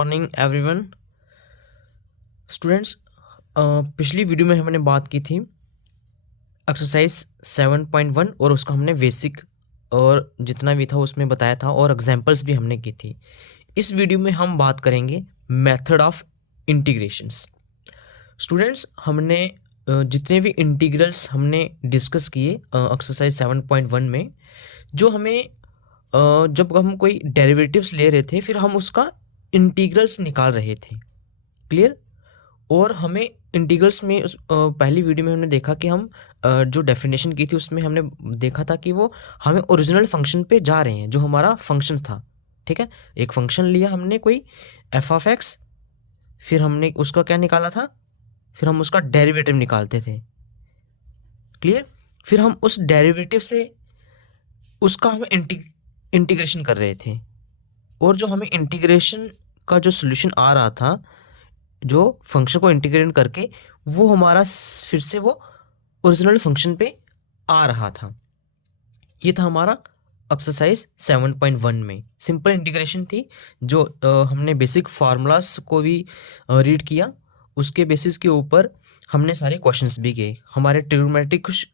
Morning everyone. Students, पिछली video में हमने बात की थी एक्सरसाइज 7.1 और उसका हमने बेसिक और जितना भी था उसमें बताया था और एग्जांपल्स भी हमने की थी। इस वीडियो में हम बात करेंगे मेथड ऑफ इंटीग्रेशंस। स्टूडेंट्स, हमने जितने भी इंटीग्रल्स हमने डिस्कस किए एक्सरसाइज 7.1 में, जो हमें जब हम कोई डेरिवेटिव्स ले रहे थे फिर हम उसका इंटीग्रल्स निकाल रहे थे। क्लियर? और हमें इंटीग्रल्स में पहली वीडियो में हमने देखा कि हम जो डेफिनेशन की थी उसमें हमने देखा था कि वो हमें ओरिजिनल फंक्शन पे जा रहे हैं जो हमारा फंक्शन था। ठीक है, एक फंक्शन लिया हमने कोई एफ ऑफ एक्स, फिर हमने उसका क्या निकाला था, फिर हम उसका डेरिवेटिव निकालते थे। क्लियर? फिर हम उस डेरिवेटिव से उसका हम इंटीग्रेशन कर रहे थे और जो हमें इंटीग्रेशन का जो सोल्यूशन आ रहा था, जो फंक्शन को इंटीग्रेट करके, वो हमारा फिर से वो ओरिजिनल फंक्शन पे आ रहा था। ये था हमारा एक्सरसाइज 7.1 में सिंपल इंटीग्रेशन थी, जो हमने बेसिक फार्मूलाज को भी रीड किया। उसके बेसिस के ऊपर हमने सारे क्वेश्चंस भी किए। हमारे ट्रिग्नोमेट्रिक कुछ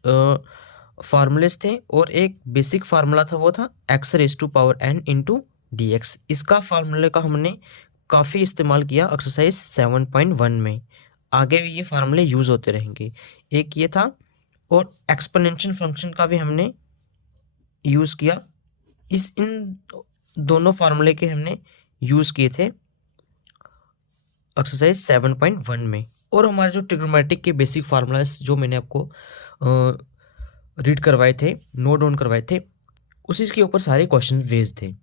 फार्मूलेस थे और एक बेसिक फार्मूला था, वो था x raise to power n into D x. इसका फार्मूले का हमने काफ़ी इस्तेमाल किया एक्सरसाइज 7.1 में। आगे भी ये फार्मूले यूज़ होते रहेंगे। एक ये था, और एक्सपोनेंशियल फंक्शन का भी हमने यूज़ किया। इन दोनों फार्मूले के हमने यूज़ किए थे एक्सरसाइज 7.1 में। और हमारे जो ट्रिग्नोमेट्रिक के बेसिक फार्मूलाज जो मैंने आपको रीड करवाए थे, नोट डाउन करवाए थे, उसी के ऊपर सारे क्वेश्चन बेस्ड थे।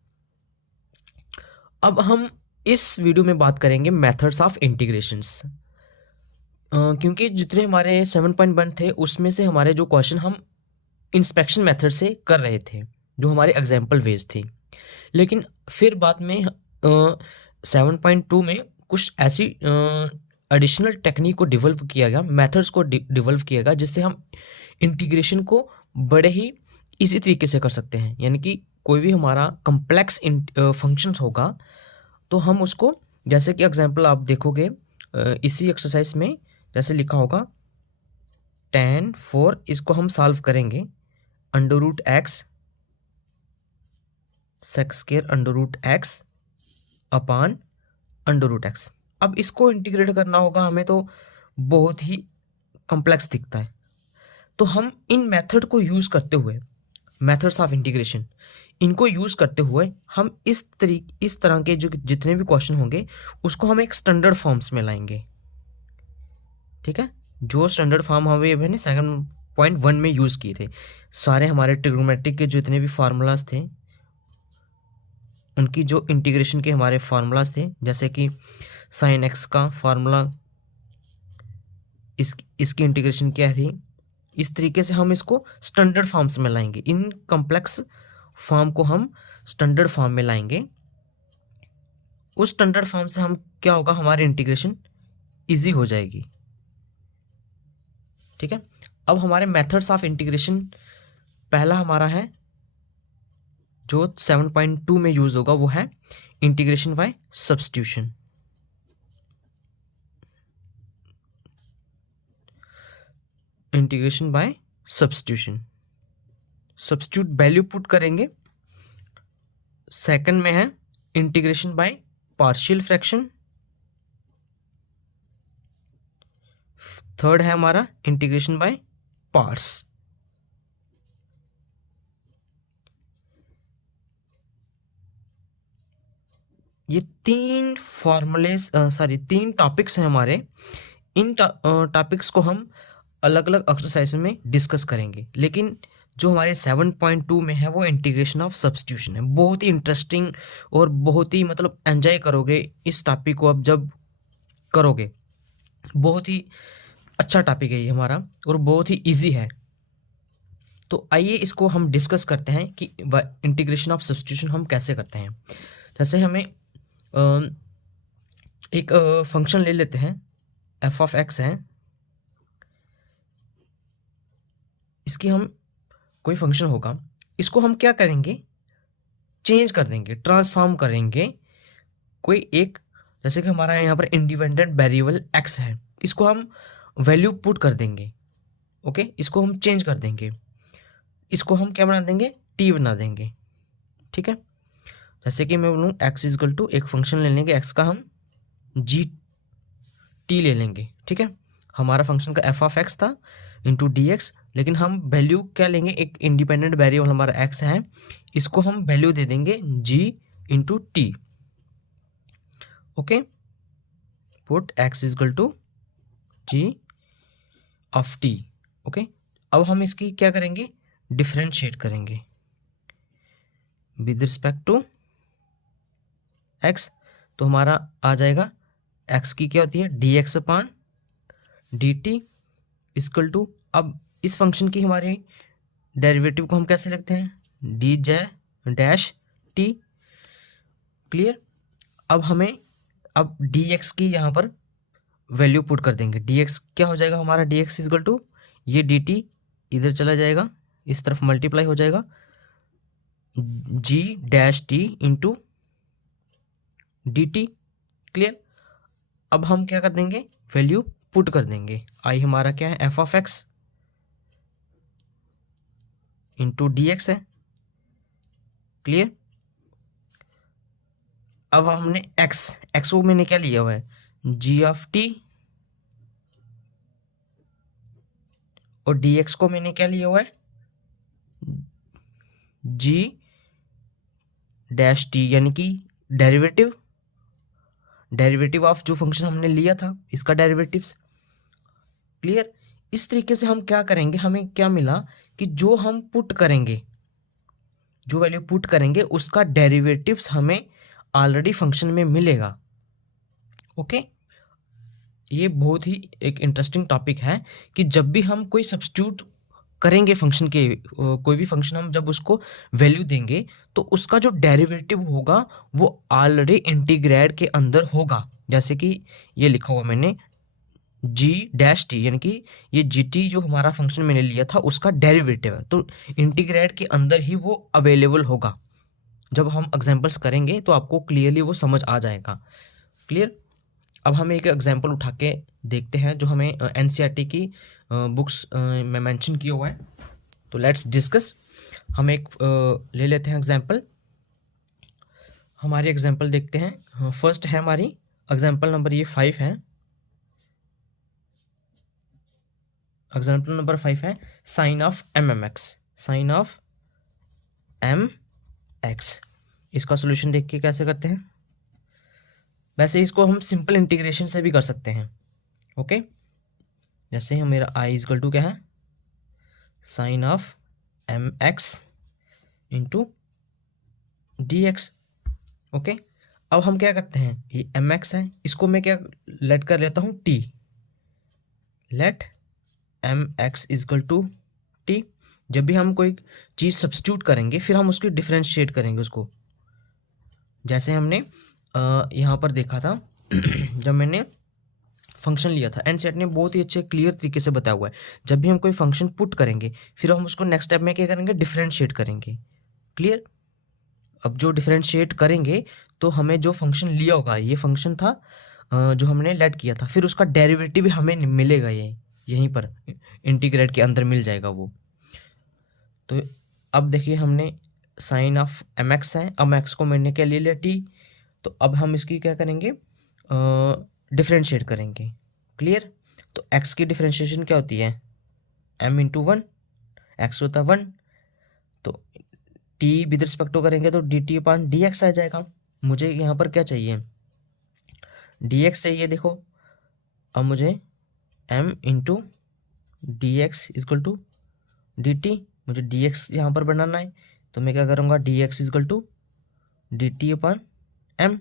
अब हम इस वीडियो में बात करेंगे मेथड्स ऑफ इंटीग्रेशंस, क्योंकि जितने हमारे 7.1 थे उसमें से हमारे जो क्वेश्चन हम इंस्पेक्शन मेथड से कर रहे थे, जो हमारे एग्जाम्पल बेस्ड थी। लेकिन फिर बाद में 7.2 में कुछ ऐसी एडिशनल टेक्निक को डेवलप किया गया, मेथड्स को डेवलप किया गया, जिससे हम इंटीग्रेशन को बड़े ही इजी तरीके से कर सकते हैं। यानी कि कोई भी हमारा कम्प्लेक्स फंक्शंस होगा तो हम उसको, जैसे कि एग्जांपल आप देखोगे इसी एक्सरसाइज में जैसे लिखा होगा tan 4, इसको हम सॉल्व करेंगे under root x sec square under root x upon under root x. अब इसको इंटीग्रेट करना होगा हमें, तो बहुत ही कम्प्लेक्स दिखता है। तो हम इन मेथड को यूज़ करते हुए, मेथड्स ऑफ इंटीग्रेशन, इनको यूज़ करते हुए हम इस तरह के जो जितने भी क्वेश्चन होंगे उसको हम एक स्टैंडर्ड फॉर्म्स में लाएंगे। ठीक है, जो स्टैंडर्ड फॉर्म हमने 7.1 में यूज़ किए थे, सारे हमारे ट्रिग्नोमेट्रिक के जितने भी फार्मूलाज थे उनकी जो इंटीग्रेशन के हमारे फार्मूलाज थे, जैसे कि साइन एक्स का फार्मूला, इसकी इंटीग्रेशन क्या थी, इस तरीके से हम इसको स्टैंडर्ड फॉर्म्स में लाएंगे। इन कॉम्प्लेक्स फॉर्म को हम स्टैंडर्ड फॉर्म में लाएंगे। उस स्टैंडर्ड फॉर्म से हम क्या होगा, हमारी इंटीग्रेशन इजी हो जाएगी। ठीक है, अब हमारे मेथड्स ऑफ इंटीग्रेशन, पहला हमारा है जो 7.2 में यूज होगा, वो है integration by substitution. Integration by substitution, substitute value put करेंगे। सेकंड में है integration by partial fraction. Third है हमारा इंटीग्रेशन बाय पार्ट्स। ये तीन फॉर्मूलेस, तीन टॉपिक्स हैं हमारे। इन टॉपिक्स को हम अलग अलग एक्सरसाइज में डिस्कस करेंगे, लेकिन जो हमारे 7.2 में है वो इंटीग्रेशन ऑफ सब्स्टिट्यूशन है। बहुत ही इंटरेस्टिंग और बहुत ही मतलब एंजॉय करोगे इस टॉपिक को। अब जब करोगे, बहुत ही अच्छा टॉपिक है ये हमारा और बहुत ही इजी है। तो आइए इसको हम डिस्कस करते हैं कि इंटीग्रेशन ऑफ सब्स्टिट्यूशन हम कैसे करते हैं। जैसे हमें एक फंक्शन ले लेते हैं, एफ ऑफ एक्स है, इसकी हम कोई फंक्शन होगा, इसको हम क्या करेंगे, चेंज कर देंगे, ट्रांसफॉर्म करेंगे कोई एक, जैसे कि हमारा यहाँ पर इंडिपेंडेंट वेरिएबल एक्स है, इसको हम वैल्यू पुट कर देंगे। ओके, इसको हम चेंज कर देंगे, इसको हम क्या बना देंगे, टी बना देंगे। ठीक है, जैसे कि मैं बोलूँ एक्स इजकल टू, एक फंक्शन ले लेंगे एक्स का हम जी टी ले लेंगे। ठीक है, हमारा फंक्शन का एफ ऑफ एक्स था इंटू डी एक्स, लेकिन हम वैल्यू क्या लेंगे, एक इंडिपेंडेंट वेरिएबल हमारा एक्स है, इसको हम वैल्यू दे देंगे G into T. Okay, put X equal to G of T. Okay, अब हम इसकी क्या करेंगे, डिफरेंशिएट करेंगे विद रिस्पेक्ट टू एक्स। तो हमारा आ जाएगा एक्स की क्या होती है, d x upon d t equal to, अब इस फंक्शन की हमारे डेरिवेटिव को हम कैसे लिखते हैं, D J dash T. Clear, अब हमें अब डी एक्स की यहाँ पर वैल्यू पुट कर देंगे। डी एक्स क्या हो जाएगा हमारा, डी एक्स इक्वल टू, ये डी टी इधर चला जाएगा, इस तरफ मल्टीप्लाई हो जाएगा, G dash T into D T. Clear, अब हम क्या कर देंगे, वैल्यू पुट कर देंगे। आई हमारा क्या है, F of x into D x है। क्लियर, अब हमने एक्स को मैंने क्या लिया हुआ है, जी ऑफ टी, और डी एक्स को मैंने क्या लिया हुआ है, जी डैश टी, यानी कि डेरिवेटिव ऑफ जो फंक्शन हमने लिया था इसका डेरिवेटिव्स। क्लियर, इस तरीके से हम क्या करेंगे, हमें क्या मिला कि जो हम पुट करेंगे, जो वैल्यू पुट करेंगे उसका डेरिवेटिव्स हमें ऑलरेडी फंक्शन में मिलेगा। ओके, ये बहुत ही एक इंटरेस्टिंग टॉपिक है कि जब भी हम कोई सब्स्टिट्यूट करेंगे फंक्शन के, कोई भी फंक्शन हम जब उसको वैल्यू देंगे तो उसका जो डेरिवेटिव होगा वो ऑलरेडी इंटीग्रेट के अंदर होगा। जैसे कि ये लिखा हुआ मैंने जी डैश टी, यानी कि ये जी टी जो हमारा फंक्शन मैंने लिया था उसका डेरिवेटिव है, तो इंटीग्रेट के अंदर ही वो अवेलेबल होगा। जब हम एग्जांपल्स करेंगे तो आपको क्लियरली वो समझ आ जाएगा। क्लियर, अब हम एक एग्जांपल उठा के देखते हैं जो हमें एनसीईआरटी की बुक्स में मेंशन किया हुआ है। तो लेट्स डिस्कस, हम एक ले लेते हैं एग्जांपल, हमारी एग्जांपल देखते हैं। फर्स्ट है हमारी एग्जांपल नंबर ये 5 है, एग्जांपल नंबर 5 है sine of m m x, sine of m x. इसका सोल्यूशन देख के कैसे करते हैं, वैसे इसको हम सिंपल इंटीग्रेशन से भी कर सकते हैं। ओके, जैसे हम मेरा आई इजकल टू क्या है, sine of m x into D x. Okay, अब हम क्या करते हैं, ये एम एक्स है, इसको मैं क्या लेट कर लेता हूँ t, let m x equal to t. जब भी हम कोई चीज़ सब्स्टिट्यूट करेंगे फिर हम उसकी डिफरेंशिएट करेंगे उसको, जैसे हमने यहाँ पर देखा था जब मैंने फंक्शन लिया था, एनसीईआरटी ने बहुत ही अच्छे क्लियर तरीके से बताया हुआ है। जब भी हम कोई फंक्शन पुट करेंगे फिर हम उसको नेक्स्ट स्टेप में क्या करेंगे, डिफरेंशिएट करेंगे। क्लियर, अब जो डिफरेंशिएट करेंगे तो हमें जो फंक्शन लिया होगा, ये फंक्शन था जो हमने लेट किया था, फिर उसका डेरिवेटिव हमें मिलेगा, ये यहीं पर इंटीग्रेट के अंदर मिल जाएगा वो। तो अब देखिए हमने साइन ऑफ एम एक्स है, अब एक्स को मैंने क्या ले लिया टी, तो अब हम इसकी क्या करेंगे, डिफरेंशिएट करेंगे। क्लियर, तो एक्स की डिफरेंशिएशन क्या होती है, एम इंटू वन, एक्स होता है 1, तो टी विद रिस्पेक्ट टू करेंगे तो D T upon D x आ जाएगा। मुझे यहाँ पर क्या चाहिए, डी एक्स चाहिए। देखो अब मुझे m into D x equal to D t, मुझे डी एक्स यहाँ पर बनाना है, तो मैं क्या करूँगा, d x equal to D T upon m.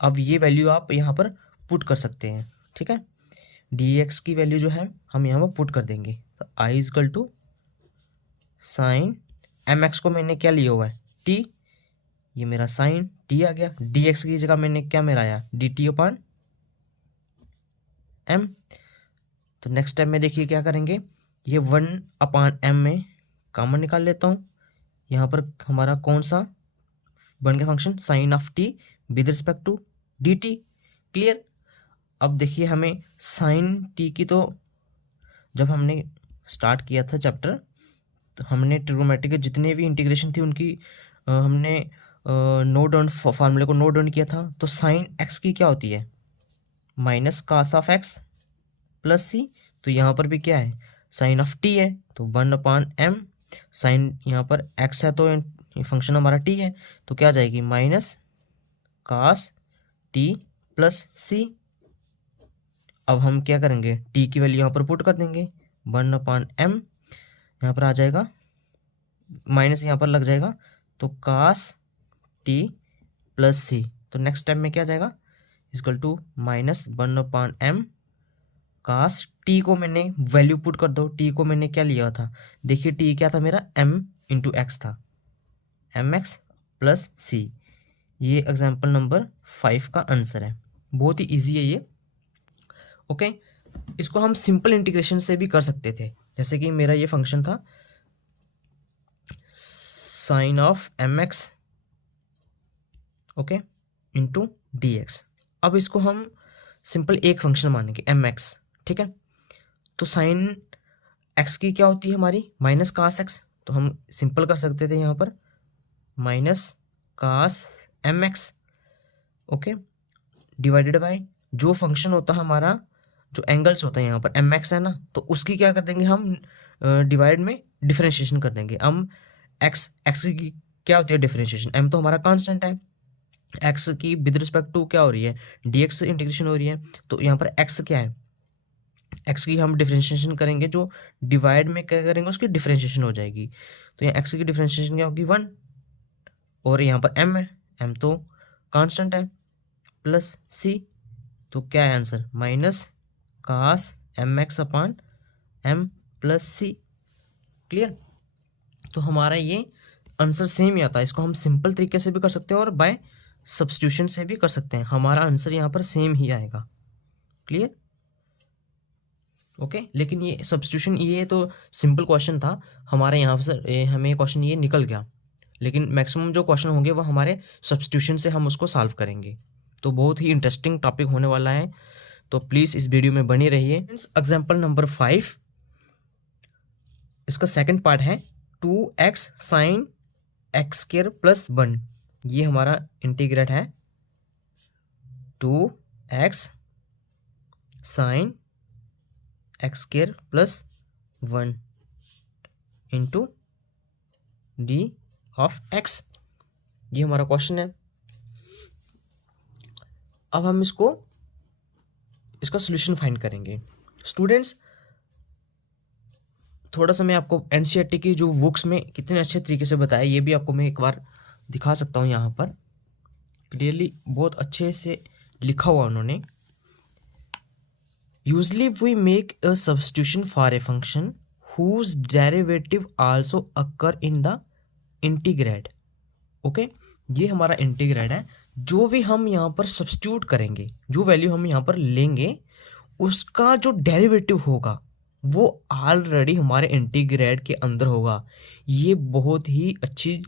अब ये वैल्यू आप यहाँ पर पुट कर सकते हैं। ठीक है, डी एक्स की वैल्यू जो है हम यहाँ पर पुट कर देंगे, तो I equal to sine M X को मैंने क्या लिया हुआ है टी, ये मेरा साइन टी आ गया, डी एक्स की जगह मैंने क्या मेरा आया डी टी अपान एम। तो नेक्स्ट टाइम में देखिए क्या करेंगे, ये 1 अपान एम में कॉमन निकाल लेता हूँ, यहाँ पर हमारा कौन सा बन गया function, sine of t with respect to D T. Clear. अब देखिए हमें साइन टी की, तो जब हमने स्टार्ट किया था चैप्टर तो हमने ट्रिग्नोमेट्री के जितने भी इंटीग्रेशन थी उनकी हमने नोट डाउन, फार्मूले को नोट डाउन किया था। तो साइन एक्स की क्या होती है, minus cos of X plus C. तो यहाँ पर भी क्या है, साइन ऑफ टी है, तो 1/m। साइन यहाँ पर एक्स है तो ये फंक्शन हमारा टी है, तो क्या आ जाएगी, minus cos T plus C. अब हम क्या करेंगे, टी की वैल्यू यहाँ पर पुट कर देंगे, 1/m यहाँ पर आ जाएगा, माइनस यहाँ पर लग जाएगा, तो कास टी प्लस सी। तो नेक्स्ट टाइम में क्या आ जाएगा, equal to minus 1/m cos t को मैंने वैल्यू पुट कर दो, टी को मैंने क्या लिया था, देखिए टी क्या था मेरा, m/x था, mx प्लस सी। ये एग्जाम्पल नंबर 5 का आंसर है। बहुत ही इजी है ये। ओके, इसको हम सिंपल इंटीग्रेशन से भी कर सकते थे, जैसे कि मेरा ये फंक्शन था sine of mx okay into dx। अब इसको हम सिंपल एक फंक्शन मानेंगे mx, ठीक है। तो साइन x की क्या होती है हमारी, माइनस कास x, तो हम सिंपल कर सकते थे यहाँ पर minus cos mx okay, divided by जो फंक्शन होता है हमारा, जो एंगल्स होता है यहाँ पर mx है ना, तो उसकी क्या कर देंगे हम, डिवाइड में डिफरेंशिएशन कर देंगे। हम x की क्या होती है डिफरेंशिएशन, m तो हमारा कांस्टेंट है, x की विद रिस्पेक्ट टू क्या हो रही है, dx इंटीग्रेशन हो रही है। तो यहाँ पर x क्या है, x की हम डिफरेंशिएशन करेंगे, जो डिवाइड में क्या करेंगे उसकी डिफरेंशिएशन हो जाएगी। तो यहाँ x की डिफरेंशिएशन क्या होगी, 1, और यहाँ पर m है, m तो कांस्टेंट है, प्लस c। तो क्या है answer, minus cos mx/m plus C. Clear. तो हमारा ये आंसर सेम ही आता है। इसको हम सिंपल तरीके से भी कर सकते हैं और बाय सब्स्टिट्यूशन से भी कर सकते हैं, हमारा आंसर यहाँ पर सेम ही आएगा। क्लियर। ओके, लेकिन ये सब्स्टिट्यूशन, ये तो सिंपल क्वेश्चन था हमारे यहाँ से, हमें क्वेश्चन ये निकल गया, लेकिन मैक्सिमम जो क्वेश्चन होंगे वो हमारे सब्स्टिट्यूशन से हम उसको सॉल्व करेंगे। तो बहुत ही इंटरेस्टिंग टॉपिक होने वाला है, तो प्लीज़ इस वीडियो में बनी रहिए। एग्जाम्पल नंबर 5, इसका सेकंड पार्ट है 2x साइन x² प्लस 1। ये हमारा इंटीग्रेट है 2x sine x² plus 1 into d of x। ये हमारा क्वेश्चन है। अब हम इसका सॉल्यूशन फाइंड करेंगे। स्टूडेंट्स, थोड़ा सा मैं आपको एनसीईआरटी की जो बुक्स में कितने अच्छे तरीके से बताया, ये भी आपको मैं एक बार दिखा सकता हूँ। यहाँ पर क्लियरली बहुत अच्छे से लिखा हुआ उन्होंने, usually we make a substitution for a function whose derivative also occur in the integrand. Okay, ये हमारा इंटीग्रेड है। जो भी हम यहाँ पर सब्स्टिट्यूट करेंगे, जो वैल्यू हम यहाँ पर लेंगे, उसका जो डेरिवेटिव होगा वो ऑलरेडी हमारे इंटीग्रेड के अंदर होगा। ये बहुत ही अच्छी,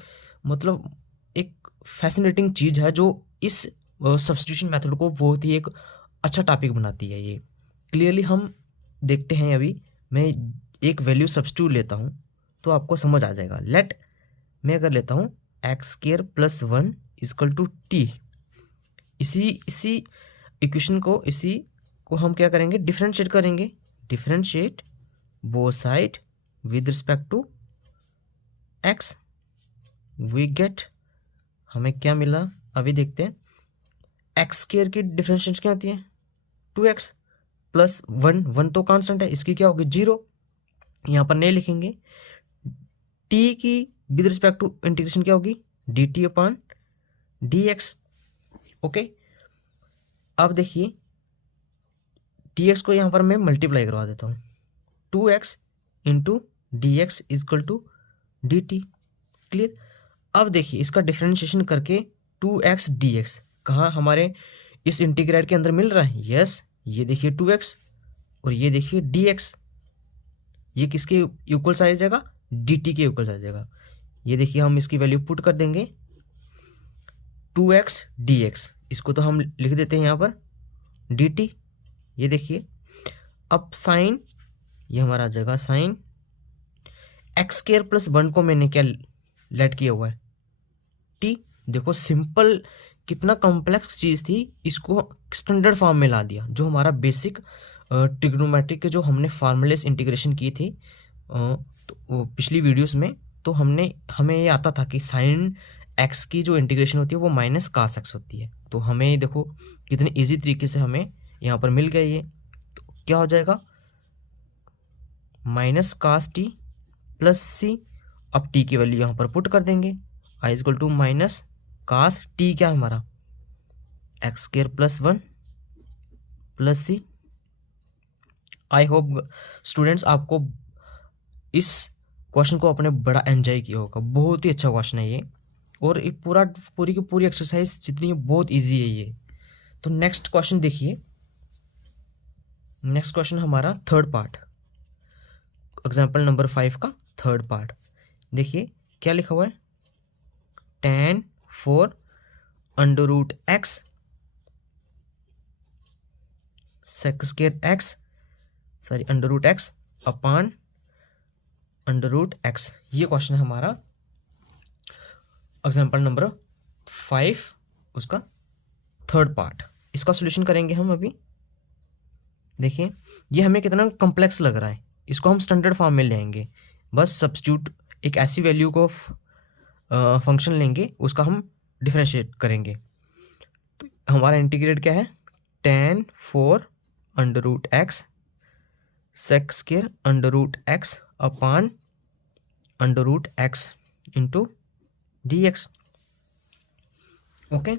मतलब एक फैसिनेटिंग चीज़ है जो इस सब्स्टिट्यूशन मेथड को बहुत ही एक अच्छा टॉपिक बनाती है। ये क्लियरली हम देखते हैं। अभी मैं एक वैल्यू सब्स्टिट्यूट लेता हूँ तो आपको समझ आ जाएगा। लेट मैं अगर लेता हूँ x² plus 1 equal to t, इसी इक्वेशन को, इसी को हम क्या करेंगे, डिफरेंशिएट करेंगे। Differentiate both side with respect to x, we get, हमें क्या मिला अभी देखते हैं। x² की डिफरेंशिएशन क्या होती है, 2x प्लस 1 तो कांस्टेंट है, इसकी क्या होगी, 0, यहाँ पर नहीं लिखेंगे। t की विद रिस्पेक्ट टू इंटीग्रेशन क्या होगी, dt/dx। ओके, अब देखिए dx को यहाँ पर मैं मल्टीप्लाई करवा देता हूँ, 2x into dx equal to dt। Clear. अब देखिए इसका डिफरेंशिएशन करके 2x dx कहाँ हमारे इस इंटीग्रेट के अंदर मिल रहा है। यस, ये देखिए 2x और ये देखिए dx, ये किसके इक्वल्स आ जाएगा, dt के इक्वल्स आ जाएगा। ये देखिए हम इसकी वैल्यू पुट कर देंगे 2x dx, इसको तो हम लिख देते हैं यहाँ पर dt, ये देखिए। अब साइन, ये हमारा आ जाएगा साइन एक्स स्क्वायर प्लस 1 को मैंने क्या लेट किया हुआ है, टी। देखो सिंपल, कितना कॉम्प्लेक्स चीज़ थी, इसको स्टैंडर्ड फॉर्म में ला दिया। जो हमारा बेसिक ट्रिग्नोमेट्रिक के जो हमने फार्मूलेस इंटीग्रेशन की थी तो वो पिछली वीडियोस में, तो हमें ये आता था कि साइन एक्स की जो इंटीग्रेशन होती है वो माइनस कास एक्स होती है। तो हमें देखो कितने इजी तरीके से हमें यहाँ पर मिल गया ये। तो क्या हो जाएगा, minus cos T plus C. अब टी की वैल्यू यहाँ पर पुट कर देंगे, I equal to minus cos T, क्या है हमारा X square plus 1 plus C. I hope students आपको इस क्वेश्चन को आपने बड़ा एंजॉय किया होगा, बहुत ही अच्छा क्वेश्चन है ये। और ये पूरी की पूरी एक्सरसाइज जितनी है बहुत इजी है ये। तो नेक्स्ट क्वेश्चन देखिए, नेक्स्ट क्वेश्चन हमारा थर्ड पार्ट, एग्जाम्पल नंबर 5 का थर्ड पार्ट। देखिए क्या लिखा हुआ है, tan 4 under root x sec square x, sorry under root x upon under root x. ये क्वेश्चन है हमारा एग्जाम्पल नंबर 5, उसका थर्ड पार्ट। इसका सॉल्यूशन करेंगे हम अभी। देखिए ये हमें कितना कॉम्प्लेक्स लग रहा है, इसको हम स्टैंडर्ड फॉर्म में ले आएंगे। बस सब्स्टिट्यूट एक ऐसी वैल्यू को फंक्शन लेंगे, उसका हम डिफरेंशिएट करेंगे। तो हमारा इंटीग्रेट क्या है, tan 4 under root x sec square under root x upon under root x into D x. Okay,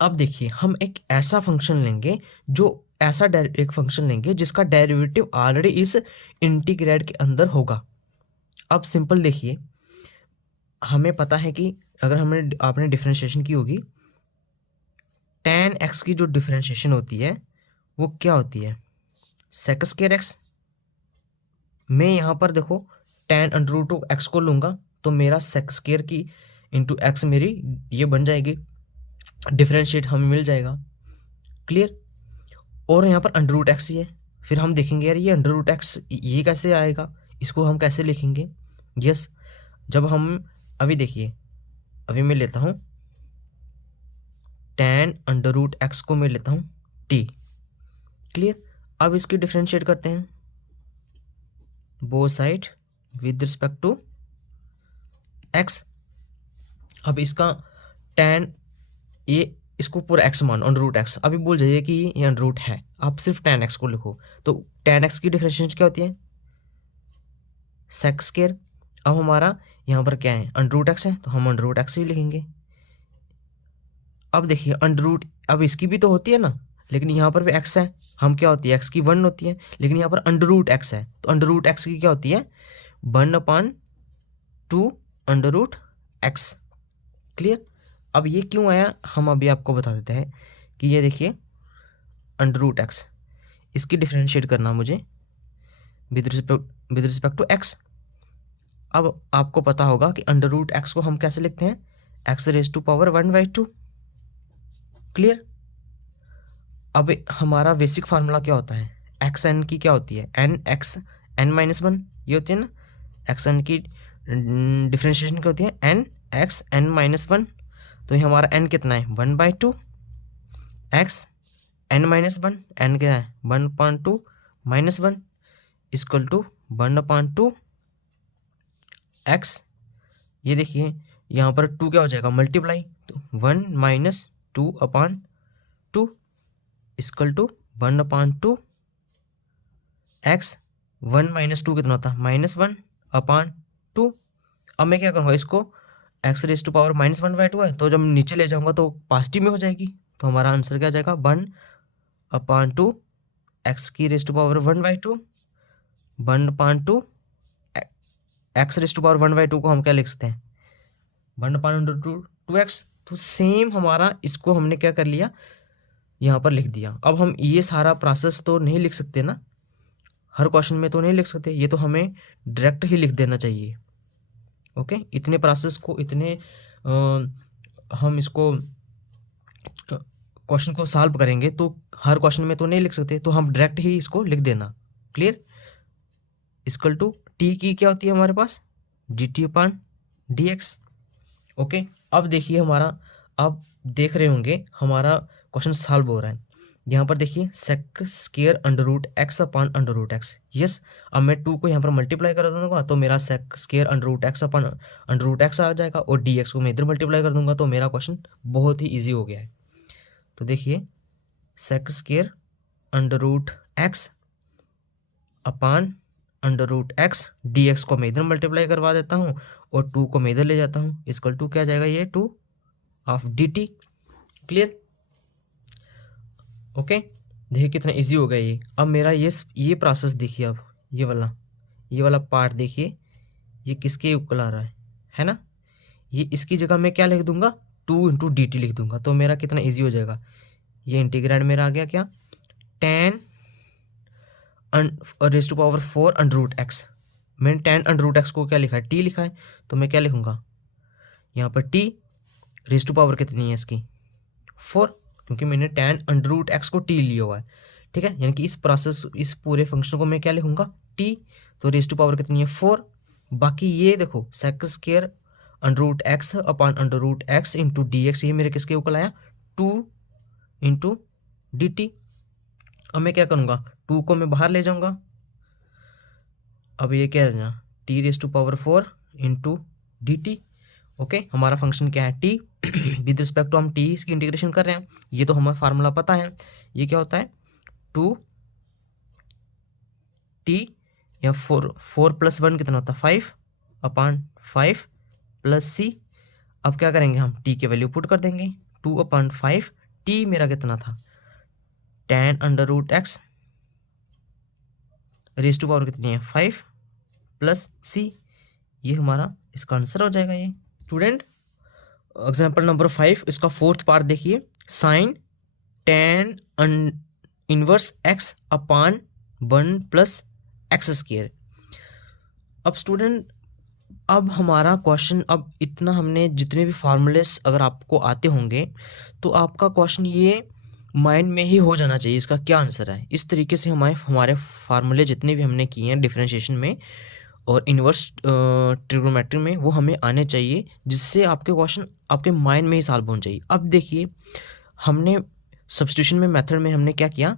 अब देखिए हम एक ऐसा फंक्शन लेंगे, जो ऐसा एक फंक्शन लेंगे जिसका डेरिवेटिव ऑलरेडी इस इंटीग्रेट के अंदर होगा। अब सिंपल देखिए, हमें पता है कि अगर आपने डिफरेंशिएशन की होगी, tan x की जो डिफरेंशिएशन होती है वो क्या होती है, सेक स्क्वायर एक्स। मैं यहाँ पर देखो tan under root of x को लूँगा तो मेरा सेक स्क्वायर की इंटू एक्स मेरी ये बन जाएगी, डिफरेंशिएट हमें मिल जाएगा। क्लियर। और यहाँ पर अंडर रूट एक्स ही है, फिर हम देखेंगे यार ये अंडर रूट एक्स ये कैसे आएगा, इसको हम कैसे लिखेंगे। यस, जब हम अभी देखिए, अभी मैं लेता हूँ tan अंडर रूट एक्स को मैं लेता हूँ t। क्लियर। अब इसकी डिफरेंशिएट करते हैं both side with respect to x। अब इसका tan, ये इसको पूरा x मान अंडर रूट एक्स, अभी भूल जाइए कि ये अंडर रूट है, आप सिर्फ tan x को लिखो। तो tan x की डिफरेंशिएशन क्या होती है, सेक स्क्वायर। अब हमारा यहाँ पर क्या है, अंडर रूट एक्स है, तो हम अंडर रूट एक्स ही लिखेंगे। अब देखिए अंडर रूट, अब इसकी भी तो होती है ना, लेकिन यहाँ पर भी x है, हम क्या होती है x की 1 होती है, लेकिन यहाँ पर अंडर रूट x है, तो अंडर रूट x की क्या होती है 1/2 अंडर रूट एक्स। क्लियर। अब ये क्यों आया हम अभी आपको बता देते हैं कि ये देखिए अंडर रूट एक्स, इसकी डिफरेंशिएट करना मुझे विद रिस्पेक्ट टू एक्स। अब आपको पता होगा कि अंडर रूट एक्स को हम कैसे लिखते हैं, x raise to power 1/2। Clear. अब हमारा बेसिक फार्मूला क्या होता है, एक्स एन की क्या होती है, एन एक्स एन माइनस 1, ये होती है ना। एक्स एन की डिफरेंशिएशन क्या होती है, एन एक्स एन माइनस 1। तो ये हमारा एन कितना है 1/2 एक्स एन माइनस 1, एन क्या है 1/2 माइनस 1 इक्वल टू 1/2 एक्स। ये देखिए यहाँ पर 2 क्या हो जाएगा मल्टीप्लाई, तो 1 - 2/2 इक्वल टू 1/2 एक्स। 1 - 2 कितना होता है -1/2। अब मैं क्या करूँगा, इसको एक्स रेज टू पावर -1/2 है, तो जब नीचे ले जाऊँगा तो पॉजिटिव में हो जाएगी, तो हमारा आंसर क्या आ जाएगा 1/2 एक्स की raise to power 1/2 1/2 x raise to power 1/2 को हम क्या लिख सकते हैं 1/2 एक्स। तो सेम हमारा इसको हमने क्या कर लिया, यहाँ पर लिख दिया। अब हम ये सारा प्रोसेस तो नहीं लिख सकते ना, हर क्वेश्चन में तो नहीं लिख सकते, ये तो हमें डायरेक्ट ही लिख देना चाहिए। ओके, इतने प्रोसेस को, इतने हम इसको क्वेश्चन को सॉल्व करेंगे तो हर क्वेश्चन में तो नहीं लिख सकते, तो हम डायरेक्ट ही इसको लिख देना। क्लियर? इक्वल टू टी की क्या होती है हमारे पास, D T upon D x. Okay, अब देखिए हमारा, अब देख रहे होंगे हमारा क्वेश्चन सॉल्व हो रहा है। यहाँ पर देखिए sec square under root x upon under root X. Yes, अब मैं 2 को यहाँ पर मल्टीप्लाई कर दूंगा तो मेरा sec square under root x upon under root X आ जाएगा, और डी एक्स को मैं इधर मल्टीप्लाई कर दूंगा तो मेरा क्वेश्चन बहुत ही ईजी हो गया है। तो देखिए sec square under root x upon under root X, D X को मैं इधर मल्टीप्लाई करवा देता हूँ और 2 को मैं इधर ले जाता हूँ, इक्वल टू क्या जाएगा ये 2 of D T. Clear? Okay, देखिए कितना इजी हो गया ये। अब मेरा ये प्रोसेस देखिए, अब ये वाला पार्ट देखिए, ये किसके इक्वल आ रहा है ना? ये इसकी जगह मैं क्या लिख दूंगा, 2 इंटू डी टी लिख दूंगा, तो मेरा कितना इजी हो जाएगा। ये इंटीग्रेंड मेरा आ गया क्या, tan raise to power 4 under root x. मैंने tan अंडर रूट एक्स को क्या लिखा है, t लिखा है, तो मैं क्या लिखूंगा यहाँ पर t रेज़ टू पावर कितनी है इसकी 4, क्योंकि मैंने tan अंडर रूट एक्स को t लिया हुआ है। ठीक है, यानी कि इस पूरे फंक्शन को मैं क्या लिखूंगा t, तो रेज़ टू पावर कितनी है 4। बाकी ये देखो sec square under root x upon under root x into D x, ये मेरे किसके ऊपर आया 2 इंटू डी टी। अब मैं क्या करूँगा, 2 को मैं बाहर ले जाऊँगा, अब ये क्या रहना t raise to power 4 into D T. Okay, हमारा फंक्शन क्या है t, विद रिस्पेक्ट टू हम t इसकी इंटीग्रेशन कर रहे हैं, ये तो हमें फार्मूला पता है। ये क्या होता है 2t या 4 प्लस 1 कितना होता है 5 अपान 5 प्लस c। अब क्या करेंगे हम t की वैल्यू पुट कर देंगे, 2 अपान 5, t मेरा कितना था tan under root x raise to power कितनी है 5 प्लस c, ये हमारा इसका आंसर हो जाएगा। ये स्टूडेंट एग्जाम्पल नंबर 5, इसका 4th पार्ट देखिए, साइन tan इनवर्स x अपान 1 प्लस एक्स स्केयर। अब स्टूडेंट, अब हमारा क्वेश्चन, अब इतना हमने जितने भी फार्मूलेस अगर आपको आते होंगे तो आपका क्वेश्चन ये माइंड में ही हो जाना चाहिए इसका क्या आंसर है। इस तरीके से हमारे फार्मूले जितने भी हमने किए हैं डिफरेंशिएशन में और इन्वर्स ट्रिग्नोमेट्री में, वो हमें आने चाहिए, जिससे आपके क्वेश्चन आपके माइंड में ही सॉल्व होने चाहिए। अब देखिए हमने सब्स्टिट्यूशन में मेथड में हमने क्या किया,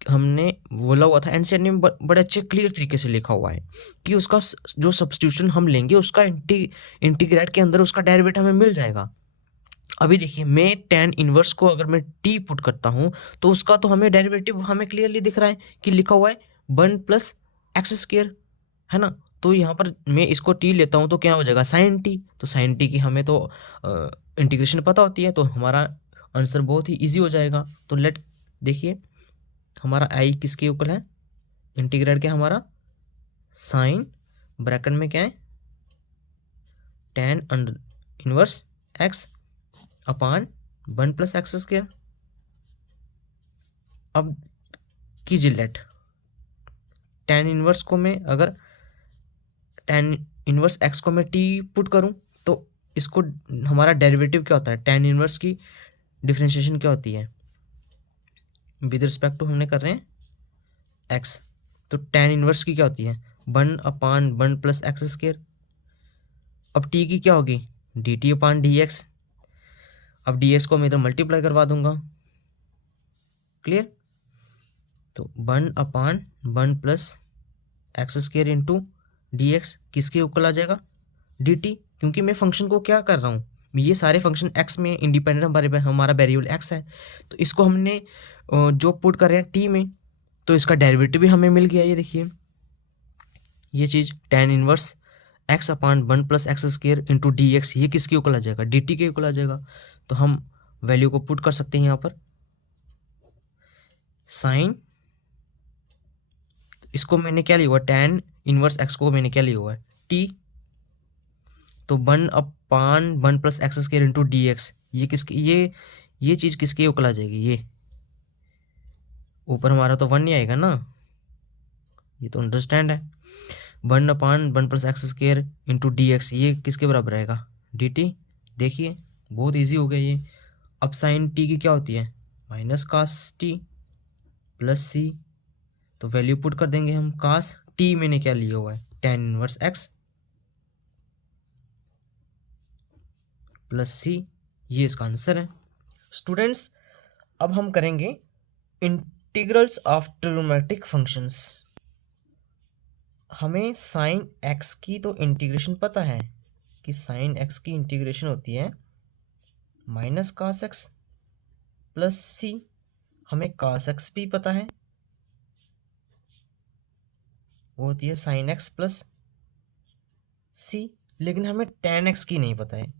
हमने बोला हुआ था एनसीईआरटी में बड़े अच्छे क्लियर तरीके से लिखा हुआ है कि उसका जो सब्स्टिट्यूशन हम लेंगे उसका इंटीग्रेट के अंदर उसका डेरिवेटिव हमें मिल जाएगा। अभी देखिए मैं tan इनवर्स को अगर मैं t पुट करता हूँ तो उसका तो हमें डेरिवेटिव हमें क्लियरली दिख रहा है कि लिखा हुआ है 1 प्लस एक्स स्केयर, है ना? तो यहाँ पर मैं इसको t लेता हूँ तो क्या हो जाएगा साइन t, तो साइन t की हमें तो इंटीग्रेशन पता होती है, तो हमारा आंसर बहुत ही ईजी हो जाएगा। तो लेट देखिए हमारा i किसके इक्वल है, इंटीग्रेट क्या हमारा साइन ब्रैकेट में क्या है tan अंडर इनवर्स x अपान 1 प्लस एक्स स्क्वायर। अब कीजिए लेट tan इनवर्स को मैं अगर tan इनवर्स x को मैं t पुट करूं तो इसको हमारा डेरिवेटिव क्या होता है, tan इनवर्स की डिफरेंशिएशन क्या होती है विद रिस्पेक्ट टू हमने कर रहे हैं x, तो tan इनवर्स की क्या होती है 1 अपान 1 प्लस एक्स स्क्वायर। अब t की क्या होगी dt अपान डी एक्स, अब dx को मैं इधर मल्टीप्लाई करवा दूंगा। क्लियर? तो 1 अपान 1 plus x square into D x किसके इक्वल आ जाएगा dt, क्योंकि मैं फंक्शन को क्या कर रहा हूँ, ये सारे फंक्शन x में इंडिपेंडेंट हमारा वेरिएबल x है, तो इसको हमने जो पुट कर रहे हैं t में, तो इसका डेरिवेटिव भी हमें मिल गया। ये देखिए ये चीज़ tan इनवर्स x अपान 1 plus x square into D x, ये किसके इक्वल आ जाएगा dt के इक्वल आ जाएगा। तो हम वैल्यू को पुट कर सकते हैं यहाँ पर, साइन इसको मैंने क्या लिया हुआ tan इनवर्स x को मैंने क्या लिया हुआ है t, तो 1 अपान 1 plus x square into D x, ये किसकी ये चीज़ किसके इक्वल आ जाएगी, ये ऊपर हमारा तो 1 नहीं आएगा ना, ये तो अंडरस्टैंड है। 1 अपान 1 plus x square into D x, ये किसके बराबर आएगा dt। देखिए बहुत इजी हो गया ये। अब साइन t की क्या होती है minus cos T plus C, तो वैल्यू पुट कर देंगे हम। कास टी मैंने क्या लिया हुआ है, टेन इनवर्स एक्स प्लस सी, ये इसका आंसर है। स्टूडेंट्स, अब हम करेंगे इंटीग्रल्स ऑफ ट्रिग्नोमेट्रिक फंक्शंस। हमें साइन एक्स की तो इंटीग्रेशन पता है कि साइन एक्स की इंटीग्रेशन होती है माइनस कास एक्स प्लस सी। हमें कास एक्स भी पता है, वो होती है साइन एक्स प्लस सी, लेकिन हमें टेन एक्स की नहीं पता है।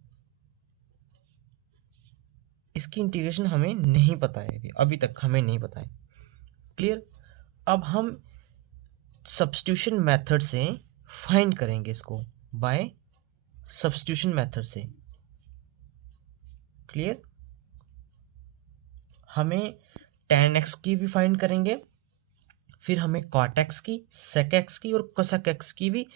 इसकी इंटीग्रेशन हमें नहीं पता है, अभी तक हमें नहीं पता है। क्लियर? अब हम सब्स्टिट्यूशन मेथड से फाइंड करेंगे इसको, बाय सब्स्टिट्यूशन मेथड से। क्लियर? हमें tan x की भी फाइंड करेंगे, फिर हमें cot x की, sec x की और cosec x की भी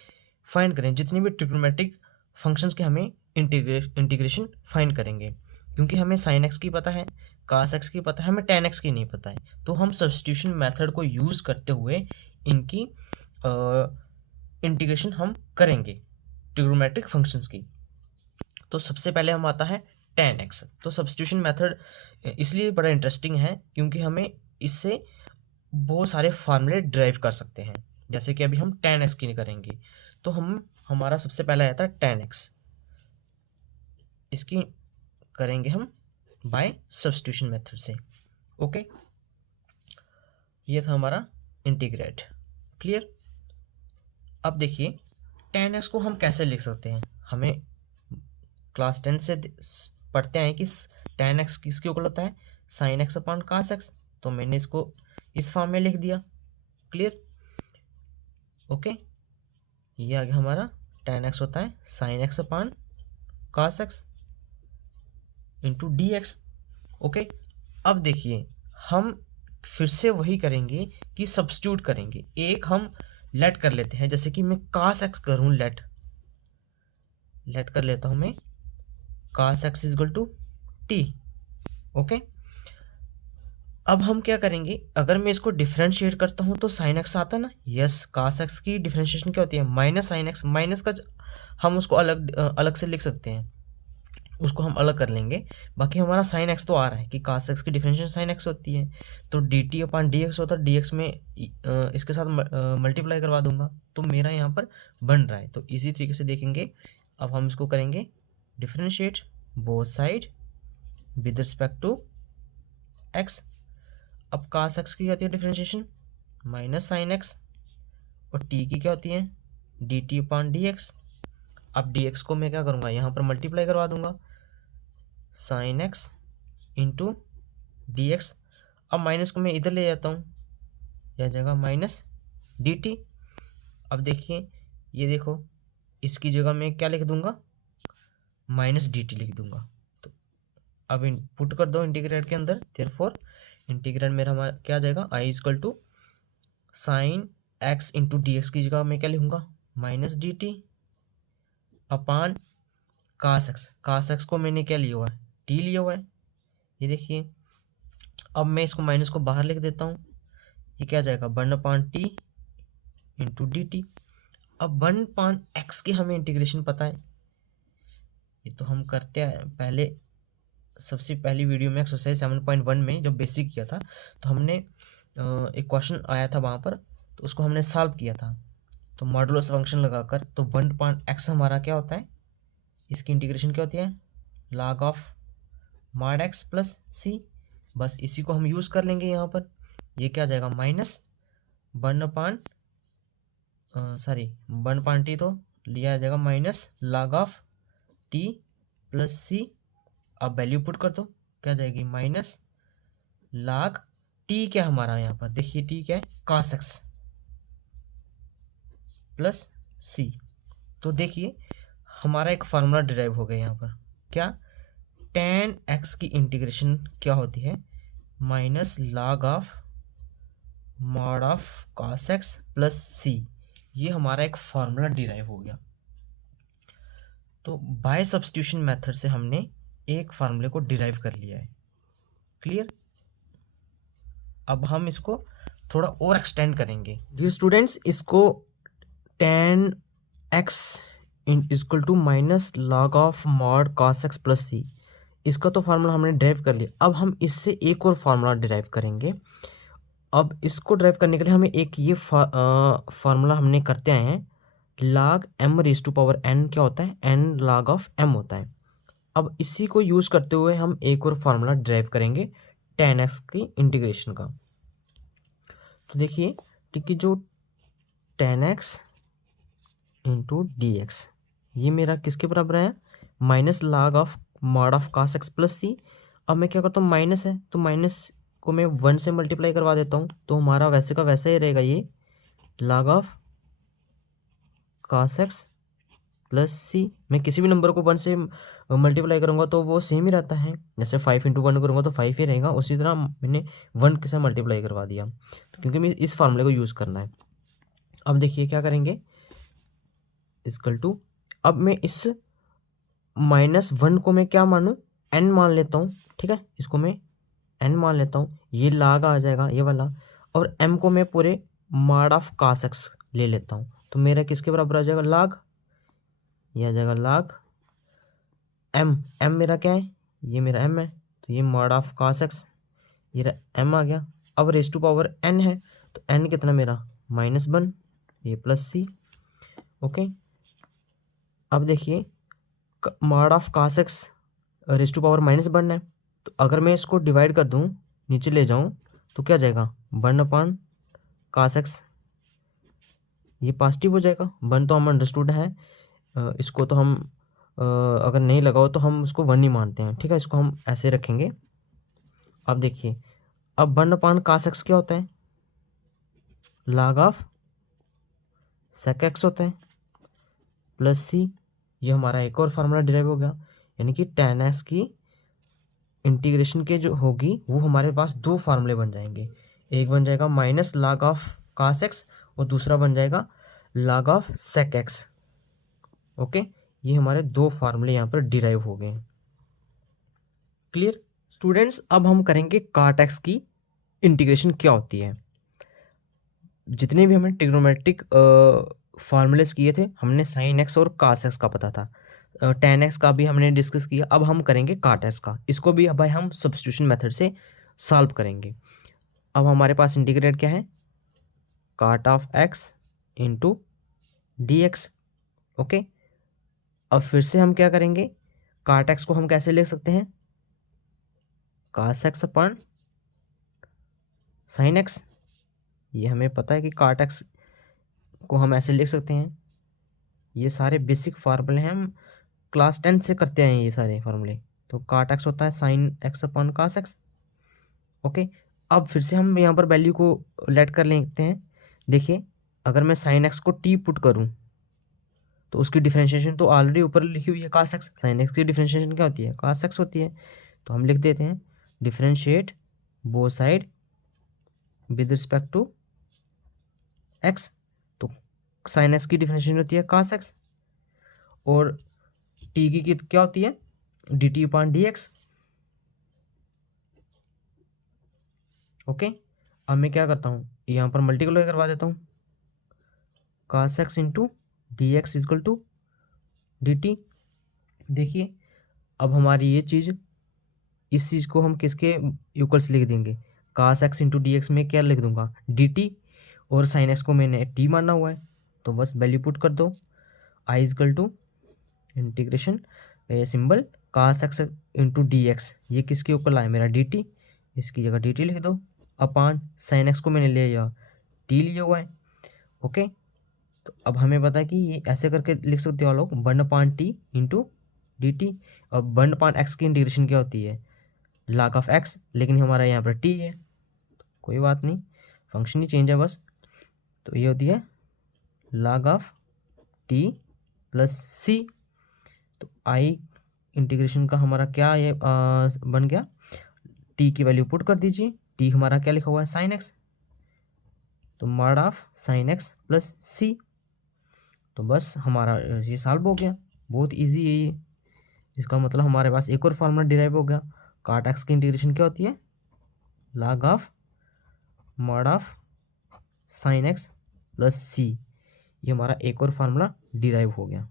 फाइंड करेंगे। जितनी भी ट्रिग्नोमेट्रिक फंक्शंस के हमें इंटीग्रेशन फाइंड करेंगे, क्योंकि हमें sin x की पता है, cos x की पता है, हमें tan x की नहीं पता है। तो हम सब्स्टिट्यूशन मेथड को यूज़ करते हुए इनकी इंटीग्रेशन हम करेंगे ट्रिग्नोमेट्रिक फंक्शंस की। तो सबसे पहले हम आता है tan x। तो सब्स्टिट्यूशन मेथड इसलिए बड़ा इंटरेस्टिंग है क्योंकि हमें इससे बहुत सारे फार्मूले ड्राइव कर सकते हैं। जैसे कि अभी हम tan x की करेंगे, तो हमारा सबसे पहला आता है tan x। इसकी करेंगे हम बाय सब्स्टिट्यूशन मेथड से। ओके, ये था हमारा इंटीग्रेट। क्लियर? अब देखिए tan x को हम कैसे लिख सकते हैं। हमें क्लास 10 से पढ़ते हैं कि tan x किसके इक्वल होता है, sin x upon cos x। तो मैंने इसको इस फॉर्म में लिख दिया। क्लियर? ओके, ये आ गया हमारा tan x होता है sin x upon cos x into D x. Okay, अब देखिए हम फिर से वही करेंगे कि सब्स्टिट्यूट करेंगे। एक हम लेट कर लेते हैं, जैसे कि मैं cos x करूँ, लेट कर लेता हूँ मैं cos x equal to t. Okay, अब हम क्या करेंगे, अगर मैं इसको डिफरेंशिएट करता हूँ तो sin x आता ना। यस, cos x की डिफरेंशिएशन क्या होती है, माइनस sin x। माइनस का हम उसको अलग से लिख सकते हैं, उसको हम अलग कर लेंगे। बाकी हमारा sin x तो आ रहा है कि cos x की डिफरेंशिएशन sin x होती है, तो dt अपॉन dx होता है। dx में इसके साथ मल्टीप्लाई करवा दूंगा, तो मेरा यहाँ पर बन रहा है। तो इसी तरीके से देखेंगे। अब हम इसको करेंगे differentiate both side with respect to x। अब cos x की होती है डिफरेंशिएशन माइनस sin x, और t की क्या होती है dt अपॉन dx। अब dx को मैं क्या करूँगा, यहाँ पर मल्टीप्लाई करवा दूंगा sin x into D x. अब माइनस को मैं इधर ले जाता हूँ, यह जगह माइनस dt। अब देखिए, ये देखो, इसकी जगह मैं क्या लिख दूंगा, माइनस dt लिख दूंगा। तो अब पुट कर दो इंटीग्रेट के अंदर, देयरफॉर इंटीग्रेट मेरा हमारा क्या आ जाएगा, I equal to sine x into D x की जगह मैं क्या लिखूंगा, minus D T upon cos X. Cos X को मैंने क्या लिया हुआ है, टी लिया हुआ है। ये देखिए, अब मैं इसको माइनस को बाहर लिख देता हूँ, ये क्या जाएगा, one upon T into D T. अब वन अपान एक्स की हमें इंटीग्रेशन पता है, ये तो हम करते हैं पहले। सबसे पहली वीडियो में एक्सरसाइज 7.1 में जब बेसिक किया था, तो हमने एक क्वेश्चन आया था वहाँ पर, तो उसको हमने सॉल्व किया था। तो मॉडुलस फंक्शन लगाकर, तो 1/x हमारा क्या होता है, इसकी इंटीग्रेशन क्या होती है, log of mod X plus C. बस इसी को हम यूज़ कर लेंगे यहाँ पर। ये क्या आ जाएगा, माइनस वन अपान टी तो लिया जाएगा minus log of T plus C. अब वैल्यू पुट कर दो, क्या जाएगी, माइनस log टी क्या हमारा यहाँ पर देखिए, टी क्या है, cos x प्लस सी। तो देखिए हमारा एक फार्मूला डिराइव हो गया यहाँ पर, क्या, tan x की इंटीग्रेशन क्या होती है, minus log of mod of cos x plus सी। ये हमारा एक फार्मूला डिराइव हो गया। तो बाय सब्स्टिट्यूशन मेथड से हमने एक फार्मूले को डिराइव कर लिया है। क्लियर? अब हम इसको थोड़ा और एक्सटेंड करेंगे। डियर स्टूडेंट्स, इसको tan x equal to minus log of mod cos x plus C, इसका तो फार्मूला हमने ड्राइव कर लिया। अब हम इससे एक और फार्मूला ड्राइव करेंगे। अब इसको ड्राइव करने के लिए हमें एक ये फार्मूला हमने करते आए हैं, log m raise to power n क्या होता है, n log ऑफ m होता है। अब इसी को यूज़ करते हुए हम एक और फार्मूला ड्राइव करेंगे tan x की इंटीग्रेशन का। तो देखिए, ठीक है, जो tan x into D x, ये मेरा किसके बराबर है, minus log of mod of cos x plus C. अब मैं क्या करता हूँ, माइनस है तो माइनस को मैं 1 से मल्टीप्लाई करवा देता हूँ, तो हमारा वैसे का वैसा ही रहेगा, ये log of cos x plus C. मैं किसी भी नंबर को 1 से मल्टीप्लाई करूँगा तो वो सेम ही रहता है, जैसे 5 इंटू 1 करूँगा तो 5 ही रहेगा, उसी तरह मैंने 1 के साथ मल्टीप्लाई करवा दिया, तो क्योंकि मैं इस फार्मूले को यूज़ करना है। अब देखिए क्या करेंगे, इक्वल टू, अब मैं इस -1 को मैं क्या मानूँ, n मान लेता हूँ, ठीक है, इसको मैं n मान लेता हूँ, ये log आ जाएगा ये वाला, और m को मैं पूरे मॉड ऑफ cos x ले लेता हूँ, तो मेरा किसके बराबर आ जाएगा, log, ये आ जाएगा log m मेरा क्या है, ये मेरा m है, तो ये मॉड ऑफ cos x, ये m आ गया। अब रेज टू पावर n है, तो n कितना मेरा -1, ये प्लस सी। ओके, अब देखिए mod of cos x raise to power -1 है, तो अगर मैं इसको डिवाइड कर दूं, नीचे ले जाऊं, तो क्या जाएगा, 1 cos x, ये पॉजिटिव हो जाएगा। 1 तो हम अंडरस्टूड है, इसको तो हम अगर नहीं लगाओ तो हम उसको 1 ही मानते हैं, ठीक है, इसको हम ऐसे रखेंगे। अब देखिए, अब 1 cos x क्या होता है, log ऑफ sec x होता है, प्लस सी। ये हमारा एक और फार्मूला डिराइव हो गया, यानी कि tan x की इंटीग्रेशन के जो होगी वो हमारे पास दो फार्मूले बन जाएंगे, एक बन जाएगा minus log of cos x और दूसरा बन जाएगा log of sec x। Okay, ये हमारे दो फार्मूले यहाँ पर डिराइव हो गए। क्लियर स्टूडेंट्स, अब हम करेंगे cot x की इंटीग्रेशन क्या होती है। जितने भी हमने ट्रिग्नोमेट्रिक फार्मूलेस किए थे, हमने sin x और cos x का पता था, tan x का भी हमने डिस्कस किया। अब हम करेंगे cot x का, इसको भी भाई हम सब्स्टिट्यूशन मेथड से सॉल्व करेंगे। अब हमारे पास इंटीग्रेट क्या है, cot of x into D x. Okay, अब फिर से हम क्या करेंगे, cot x को हम कैसे लिख सकते हैं, cos x अपन sin x। ये हमें पता है कि cot x को हम ऐसे लिख सकते हैं। ये सारे बेसिक फार्मूले हैं, हम क्लास 10 से करते हैं ये सारे फार्मूले। तो cot x होता है sin x अपन cos x। ओके, अब फिर से हम यहाँ पर वैल्यू को लेट कर लेते हैं। देखिए, अगर मैं sin x को t पुट करूँ तो उसकी डिफरेंशिएशन तो ऑलरेडी ऊपर लिखी हुई है cos x, sin x की डिफरेंशिएशन क्या होती है, cos x होती है। तो हम लिख देते हैं differentiate both side with respect to x, तो sin x की डिफरेंशिएशन होती है cos x, और t की क्या होती है, dt अपॉन dx। ओके, अब मैं क्या करता हूँ, यहाँ पर मल्टीप्लाई करवा देता हूँ, cos x into D x equal to D t. देखिए, अब हमारी ये चीज़, इस चीज़ को हम किसके इक्वल्स लिख देंगे, cos x into D x में क्या लिख दूंगा, डी टी, और sin x को मैंने t मानना हुआ है, तो बस वैल्यू पुट कर दो, i equal to integration symbol cos x into D x, ये किसके ऊपर लाए, मेरा डी टी, इसकी जगह डी टी लिख दो, अपान sin x को मैंने ले लिया t लिया हुआ है। ओके, तो अब हमें पता है कि ये ऐसे करके लिख सकते हो आप लोग, 1/t इंटू डी टी। और 1/x की इंटीग्रेशन क्या होती है, log ऑफ x, लेकिन हमारा यहाँ पर t है, कोई बात नहीं, फंक्शन ही चेंज है बस। तो ये होती है log of t plus C. तो i इंटीग्रेशन का हमारा क्या ये बन गया, t की वैल्यू पुट कर दीजिए, t हमारा क्या लिखा हुआ है, sin x, तो mod of sin x plus C. तो बस हमारा ये सॉल्व हो गया, बहुत इजी है ये। इसका मतलब हमारे पास एक और फार्मूला डिराइव हो गया, cot x की इंटीग्रेशन क्या होती है, log of mod of sine x plus सी, ये हमारा एक और फार्मूला डिराइव हो गया।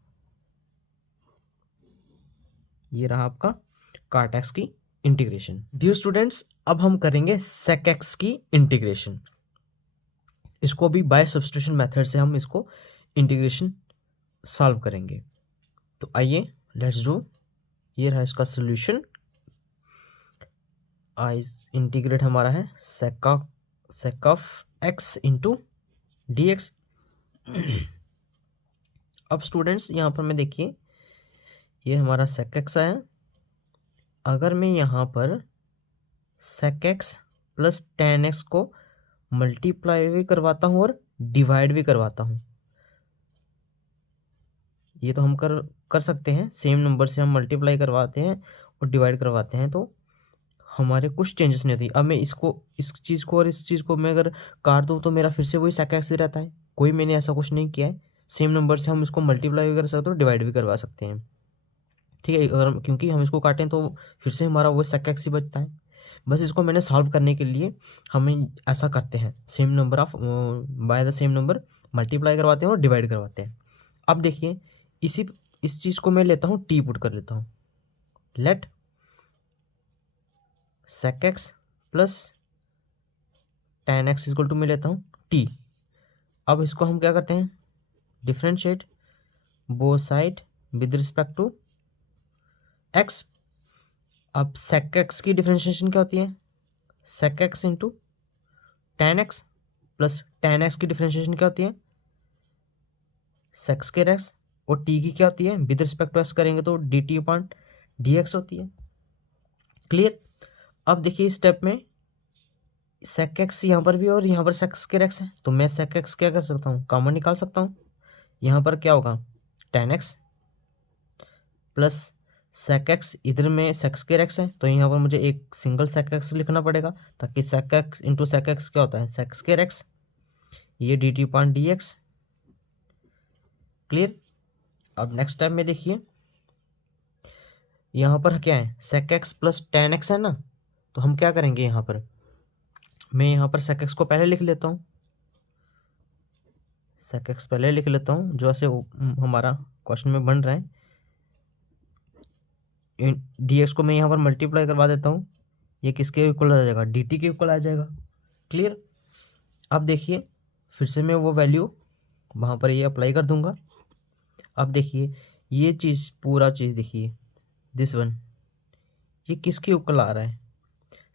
ये रहा आपका काट एक्स की इंटीग्रेशन। डियर स्टूडेंट्स, अब हम करेंगे सेक एक्स की इंटीग्रेशन। इसको भी बाय सब्स्टिट्यूशन मेथड से हम इसको इंटीग्रेशन सॉल्व करेंगे। तो आइए लेट्स डू। ये रहा इसका सॉल्यूशन। इंटीग्रेट हमारा है sake of x into D x. अब स्टूडेंट्स यहाँ पर मैं देखिए, ये हमारा सेक एक्स आया। अगर मैं यहाँ पर sec x plus tan x को मल्टीप्लाई भी करवाता हूँ और डिवाइड भी करवाता हूँ, ये तो हम कर सकते हैं। सेम नंबर से हम मल्टीप्लाई करवाते हैं और डिवाइड करवाते हैं तो हमारे कुछ चेंजेस नहीं होती। अब मैं इसको, इस चीज़ को और इस चीज़ को मैं अगर काट दूँ तो मेरा फिर से वही सेक एक्स ही रहता है। कोई मैंने ऐसा कुछ नहीं किया है। सेम नंबर से हम इसको मल्टीप्लाई भी कर सकते हैं और डिवाइड भी करवा सकते हैं, ठीक है। अगर क्योंकि हम इसको काटें तो फिर से हमारा वो सेक एक्स ही बचता है। बस इसको मैंने सॉल्व करने के लिए हमें ऐसा करते हैं, same number of by the same number multiply करवाते हैं और डिवाइड करवाते हैं। अब देखिए इस चीज़ को मैं लेता हूँ, टी पुट कर लेता हूँ। Let sec x plus tan x equal to मैं लेता हूँ टी। अब इसको हम क्या करते हैं, differentiate both side with respect to x. अब सेक एक्स की डिफ्रेंशिएशन क्या होती है, sec x into tan x plus tan x की डिफ्रेंशिएशन क्या होती है, सेक स्क्वायर एक्स। और टी की क्या होती है, विद रिस्पेक्ट टू एक्स करेंगे तो D t upon d x होती है। क्लियर। अब देखिए इस स्टेप में सेक एक्स यहाँ पर भी और यहाँ पर सेक स्क्वायर एक्स है, तो मैं सेक एक्स क्या कर सकता हूँ, कॉमन निकाल सकता हूँ। यहाँ पर क्या होगा, tan x plus sec x, इधर में सेक स्क्वायर एक्स है तो यहाँ पर मुझे एक सिंगल सेक एक्स लिखना पड़ेगा, ताकि sec x into sec x क्या होता है, सेक स्क्वायर एक्स। ये D t upon d x. Clear. अब नेक्स्ट टाइम में देखिए यहाँ पर क्या है, sec x plus tan x है ना, तो हम क्या करेंगे, यहाँ पर मैं यहाँ पर सेक एक्स को पहले लिख लेता हूँ। सेक एक्स पहले लिख लेता हूँ जो ऐसे हमारा क्वेश्चन में बन रहा है। डी एक्स को मैं यहाँ पर मल्टीप्लाई करवा देता हूँ, ये किसके इक्वल आ जाएगा, डी टी के इक्वल आ जाएगा। क्लियर। अब देखिए फिर से मैं वो वैल्यू वहाँ पर ये अप्लाई कर दूंगा। अब देखिए ये चीज़, पूरा चीज़ देखिए, दिस वन, ये किसके इक्वल आ रहा है,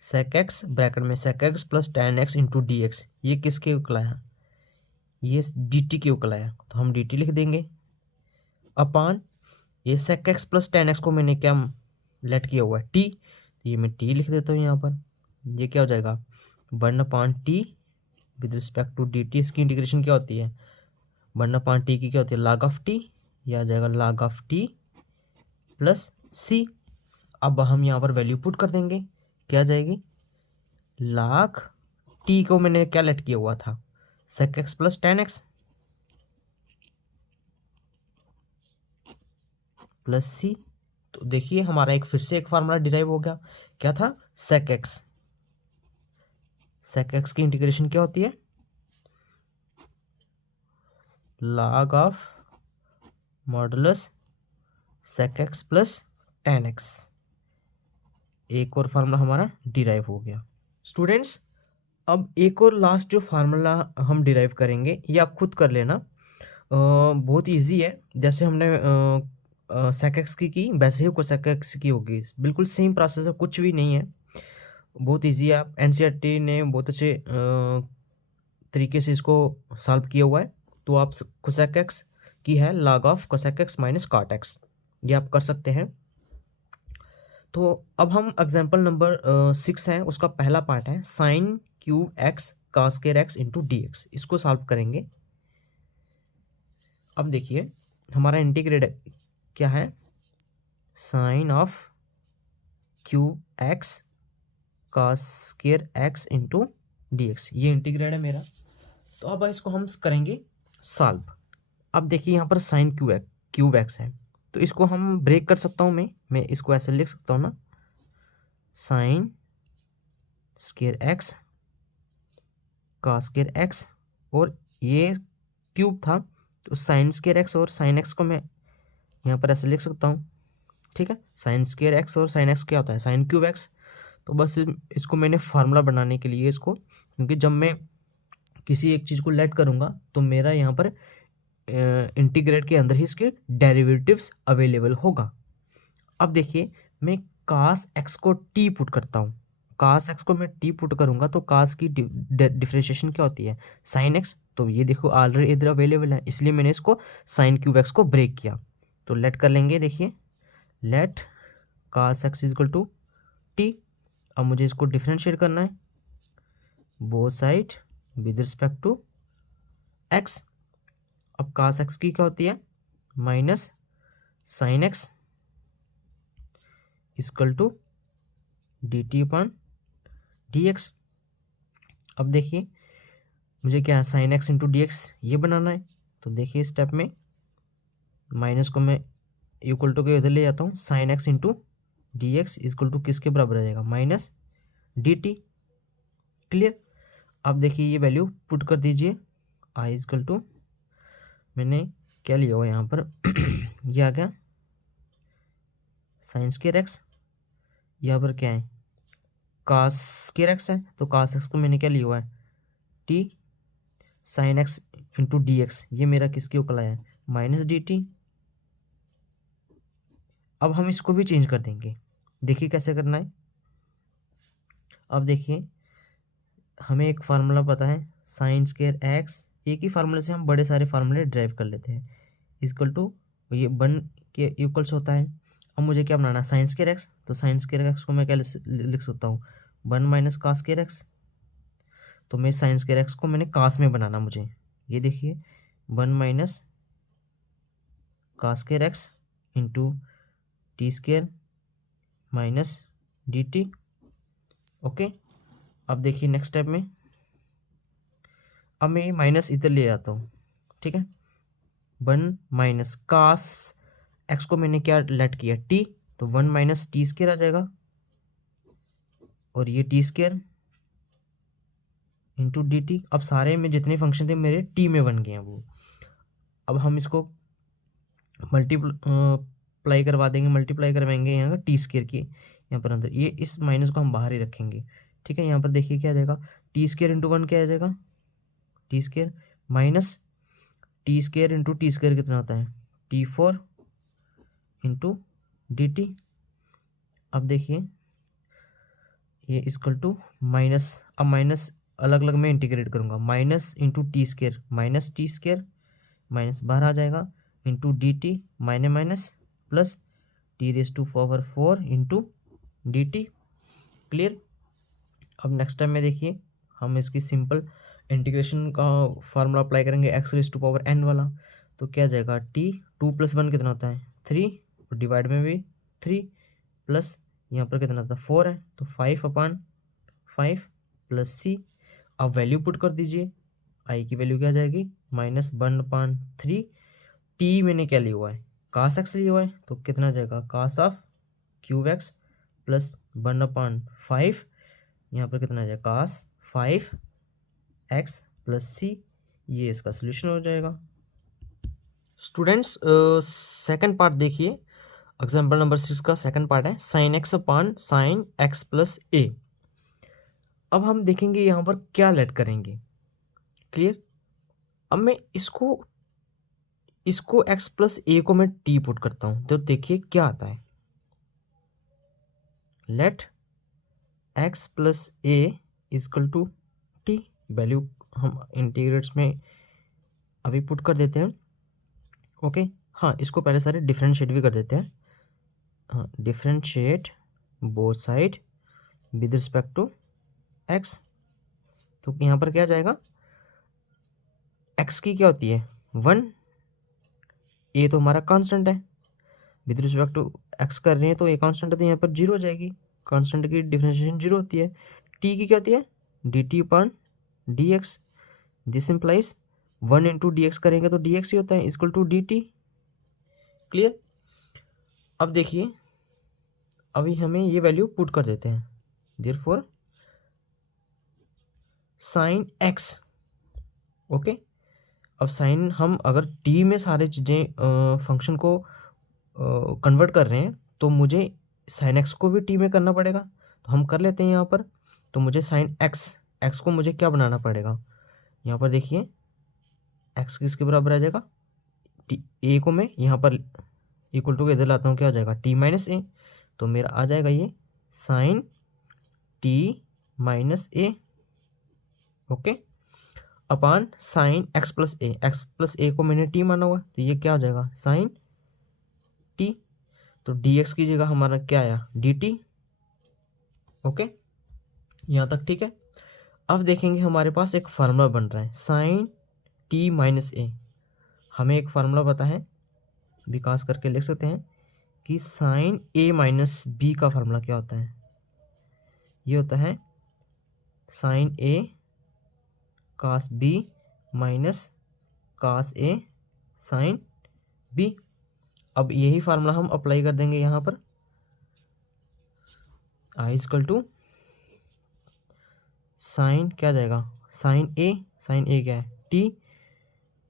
सेक एक्स ब्रैकेट में sec x plus tan x into D x, ये किसके इक्वल आया, ये डी टी के इक्वल आया, तो हम डी टी लिख देंगे अपान ये sec x plus tan x को मैंने क्या लेट किया हुआ है, टी, तो ये मैं टी लिख देता हूँ यहाँ पर। ये क्या हो जाएगा, one upon t with respect to D t. इसकी इंटीग्रेशन क्या होती है, वन अपान टी की क्या होती है, log ऑफ टी, यह आ जाएगा log of T plus C. अब हम यहाँ पर वैल्यू पुट कर देंगे, क्या जाएगी, log टी को मैंने क्या लेट किया हुआ था, sec x plus tan x plus C. तो देखिए हमारा एक फिर से एक फार्मूला डिराइव हो गया, क्या था, सेक एक्स। सेक एक्स की इंटीग्रेशन क्या होती है, log of modulus sec x plus tan x. एक और फार्मूला हमारा डिराइव हो गया। स्टूडेंट्स अब एक और लास्ट जो फार्मूला हम डिराइव करेंगे ये आप खुद कर लेना, बहुत इजी है। जैसे हमने सेक एक्स की वैसे ही सेक एक्स की होगी, बिल्कुल सेम प्रोसेस है, कुछ भी नहीं है, बहुत इजी है। आप एनसीईआरटी ने बहुत अच्छे तरीके से इसको सॉल्व किया हुआ है। तो आप कोसेक एक्स की है log of cosec x minus cot x, ये आप कर सकते हैं। तो अब हम एग्जाम्पल नंबर 6 है, उसका पहला पार्ट है sine cube X cos square X into D X, इसको सॉल्व करेंगे। अब देखिए हमारा इंटीग्रेट क्या है, sine of cube X cos square X into D x, ये इंटीग्रेट है मेरा। तो अब इसको हम करेंगे सॉल्व। अब देखिए यहाँ पर साइन क्यूब एक्स है, तो इसको हम ब्रेक कर सकता हूँ, मैं इसको ऐसे लिख सकता हूँ ना, sign square x cos square x, और ये क्यूब था तो साइन स्क्वायर एक्स, और साइन एक्स को मैं यहाँ पर ऐसे लिख सकता हूँ, ठीक है। साइन स्क्वायर एक्स और साइन एक्स क्या होता है, साइन क्यूब एक्स। तो बस इसको मैंने फार्मूला बनाने के लिए इसको, क्योंकि जब मैं किसी एक चीज़ को लेट करूँगा तो मेरा यहाँ पर इंटीग्रेट के अंदर ही इसके डेरिवेटिव्स अवेलेबल होगा। अब देखिए मैं कास एक्स को टी पुट करता हूँ, कास एक्स को मैं टी पुट करूँगा तो कास की डिफ्रेंशिएशन क्या होती है, साइन एक्स। तो ये देखो ऑलरेडी इधर अवेलेबल है, इसलिए मैंने इसको साइन क्यूब एक्स को ब्रेक किया। तो लेट कर लेंगे, देखिए let cos x is equal to t. अब मुझे इसको डिफ्रेंशिएट करना है both side with respect to x. अब कास एक्स की क्या होती है, minus sine x equal to D t upon d x. अब देखिए मुझे क्या है, sine x into D x ये बनाना है। तो देखिए स्टेप में माइनस को मैं इक्वल टू के इधर ले जाता हूँ, sine x into D x equal to किसके बराबर आ जाएगा, माइनस डी टी। क्लियर। अब देखिए ये वैल्यू पुट कर दीजिए, आई इक्वल टू, मैंने क्या लिया हुआ यहाँ पर ये आ गया साइन स्क्वायर एक्स, यहाँ पर क्या है कास स्क्वायर एक्स है, तो कास एक्स को मैंने क्या लिया हुआ है T, sine x into D x ये मेरा किसके ऊपर आया है, माइनस डी टी। अब हम इसको भी चेंज कर देंगे, देखिए कैसे करना है। अब देखिए हमें एक फार्मूला पता है साइन स्क्वायर एक्स, एक ही फार्मूले से हम बड़े सारे फार्मूले ड्राइव कर लेते हैं, इक्वल टू ये वन के इक्वल्स होता है। अब मुझे क्या बनाना है, साइन स्क्वायर एक्स, तो साइन स्क्वायर एक्स को मैं क्या लिख सकता हूँ, one minus cos square x. तो मैं साइन स्क्वायर एक्स को मैंने कास में बनाना मुझे, ये देखिए one minus cos square x into t square minus D T. Okay. अब देखिए नेक्स्ट स्टेप में, अब मैं माइनस इधर ले जाता हूँ, ठीक है। वन माइनस कास एक्स को मैंने क्या लेट किया टी, तो वन माइनस टी स्क्वायर आ जाएगा, और ये T square into D T. अब सारे में जितने फंक्शन थे मेरे टी में बन गए हैं वो। अब हम इसको मल्टीप्लाई करवा देंगे, मल्टीप्लाई करवाएंगे यहाँ टी स्क्वायर की यहाँ पर अंदर, ये इस माइनस को हम बाहर ही रखेंगे, ठीक है। यहाँ पर देखिए क्या आ जाएगा, टी स्क्वायर इंटू वन क्या आ जाएगा, t square minus t square into t square कितना होता है, t four into D T. अब देखिए ये इक्वल टू माइनस, अब माइनस अलग अलग में इंटीग्रेट करूँगा, minus into t square minus t square minus बाहर आ जाएगा into D t minus minus plus t raise to power four into D T. Clear. अब नेक्स्ट टाइम में देखिए हम इसकी सिंपल इंटीग्रेशन का फार्मूला अप्लाई करेंगे, x raise to power n वाला। तो क्या जाएगा, टी टू प्लस वन कितना होता है थ्री, और डिवाइड में भी थ्री, प्लस यहाँ पर कितना था फोर है, तो five upon five plus C. अब वैल्यू पुट कर दीजिए, आई की वैल्यू क्या आ जाएगी, minus one upon three, T मैंने क्या लिया हुआ है कास एक्स लिया हुआ है, तो कितना आ जाएगा cos of cube X plus one upon five, यहाँ पर कितना आ जाएगा कास फाइव एक्स प्लस सी। ये इसका सोल्यूशन हो जाएगा। स्टूडेंट्स सेकंड पार्ट देखिए, एग्जाम्पल नंबर 6 का सेकंड पार्ट है sine X upon sine x plus A. अब हम देखेंगे यहाँ पर क्या लेट करेंगे। क्लियर। अब मैं इसको एक्स प्लस ए को मैं टी पुट करता हूँ, तो देखिए क्या आता है, let x plus a equal to t. Value हम इंटीग्रेट्स में अभी पुट कर देते हैं। ओके। हाँ इसको पहले सारे डिफरेंशिएट भी कर देते हैं। हाँ differentiate both side with respect to x. तो यहाँ पर क्या जाएगा, एक्स की क्या होती है वन, ए तो हमारा कांस्टेंट है, विद रिस्पेक्ट टू एक्स कर रहे हैं तो ए कांस्टेंट है, तो यहाँ पर जीरो हो जाएगी, कांस्टेंट की डिफरेंशिएशन जीरो होती है। टी की क्या होती है d t upon d x, this implies one into D x करेंगे तो डी एक्स ही होता है equal to D T. Clear. अब देखिए अभी हमें ये वैल्यू पुट कर देते हैं, देयरफॉर साइन एक्स। ओके, अब साइन हम अगर टी में सारे चीज़ें फंक्शन को कन्वर्ट कर रहे हैं तो मुझे साइन एक्स को भी टी में करना पड़ेगा। तो हम कर लेते हैं यहाँ पर। तो मुझे साइन एक्स को मुझे क्या बनाना पड़ेगा, यहाँ पर देखिए एक्स किसके बराबर आ जाएगा, टी ए को मैं यहाँ पर इक्वल टू के इधर लाता हूँ, क्या आ जाएगा टी माइनस ए। तो मेरा आ जाएगा ये sine T minus A. Okay, upon sine x plus A को मैंने टी माना हुआ, तो ये क्या हो जाएगा साइन टी। तो डी एक्स की जगह हमारा क्या आया डी टी। ओके, यहाँ तक ठीक है। अब देखेंगे हमारे पास एक फार्मूला बन रहा है साइन टी माइनस ए। हमें एक फार्मूला पता है, विकास करके लिख सकते हैं कि साइन ए माइनस बी का फार्मूला क्या होता है, ये होता है साइन ए कास बी माइनस कास ए साइन बी। अब यही फार्मूला हम अप्लाई कर देंगे यहाँ पर, आई इजकल टू साइन क्या आ जाएगा साइन ए क्या है टी,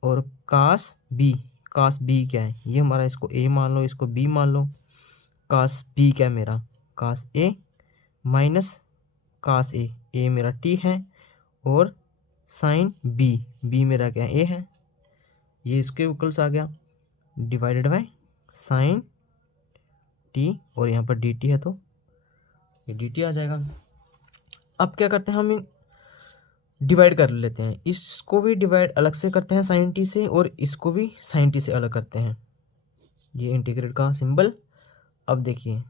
और कास बी क्या है, ये हमारा, इसको ए मान लो इसको बी मान लो, कास बी क्या है मेरा कास ए माइनस कास ए मेरा टी है, और साइन बी मेरा क्या है ए है, ये इसके इक्वल्स आ गया डिवाइडेड बाय साइन टी, और यहाँ पर डी टी है तो ये डी टी आ जाएगा। अब क्या करते हैं हम डिवाइड कर लेते हैं, इसको भी डिवाइड अलग से करते हैं साइन टी से, और इसको भी साइन टी से अलग करते हैं, ये इंटीग्रेट का सिंबल। अब देखिए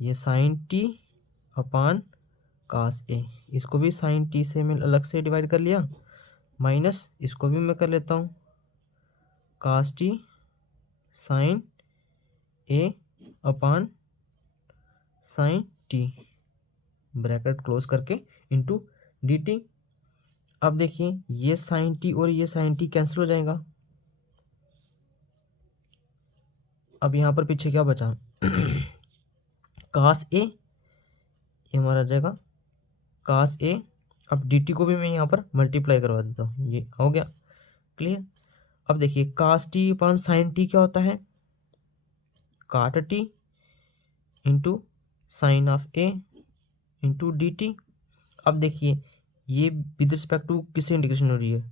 ये साइन टी अपान कास ए, इसको भी साइन टी से मैं अलग से डिवाइड कर लिया, माइनस इसको भी मैं कर लेता हूँ cos T sine A upon sine T, bracket close करके इंटू डी टी। अब देखिए ये साइन टी और ये साइन टी कैंसिल हो जाएगा। अब यहाँ पर पीछे क्या बचा कास ए, ये हमारा आ जाएगा कास ए। अब डी टी को भी मैं यहाँ पर मल्टीप्लाई करवा देता हूँ, ये हो गया क्लियर। अब देखिए कास टी अपॉन साइन टी क्या होता है काट T into sine of A into D T. अब देखिए ये विद रिस्पेक्ट टू किससे इंटीग्रेशन हो रही है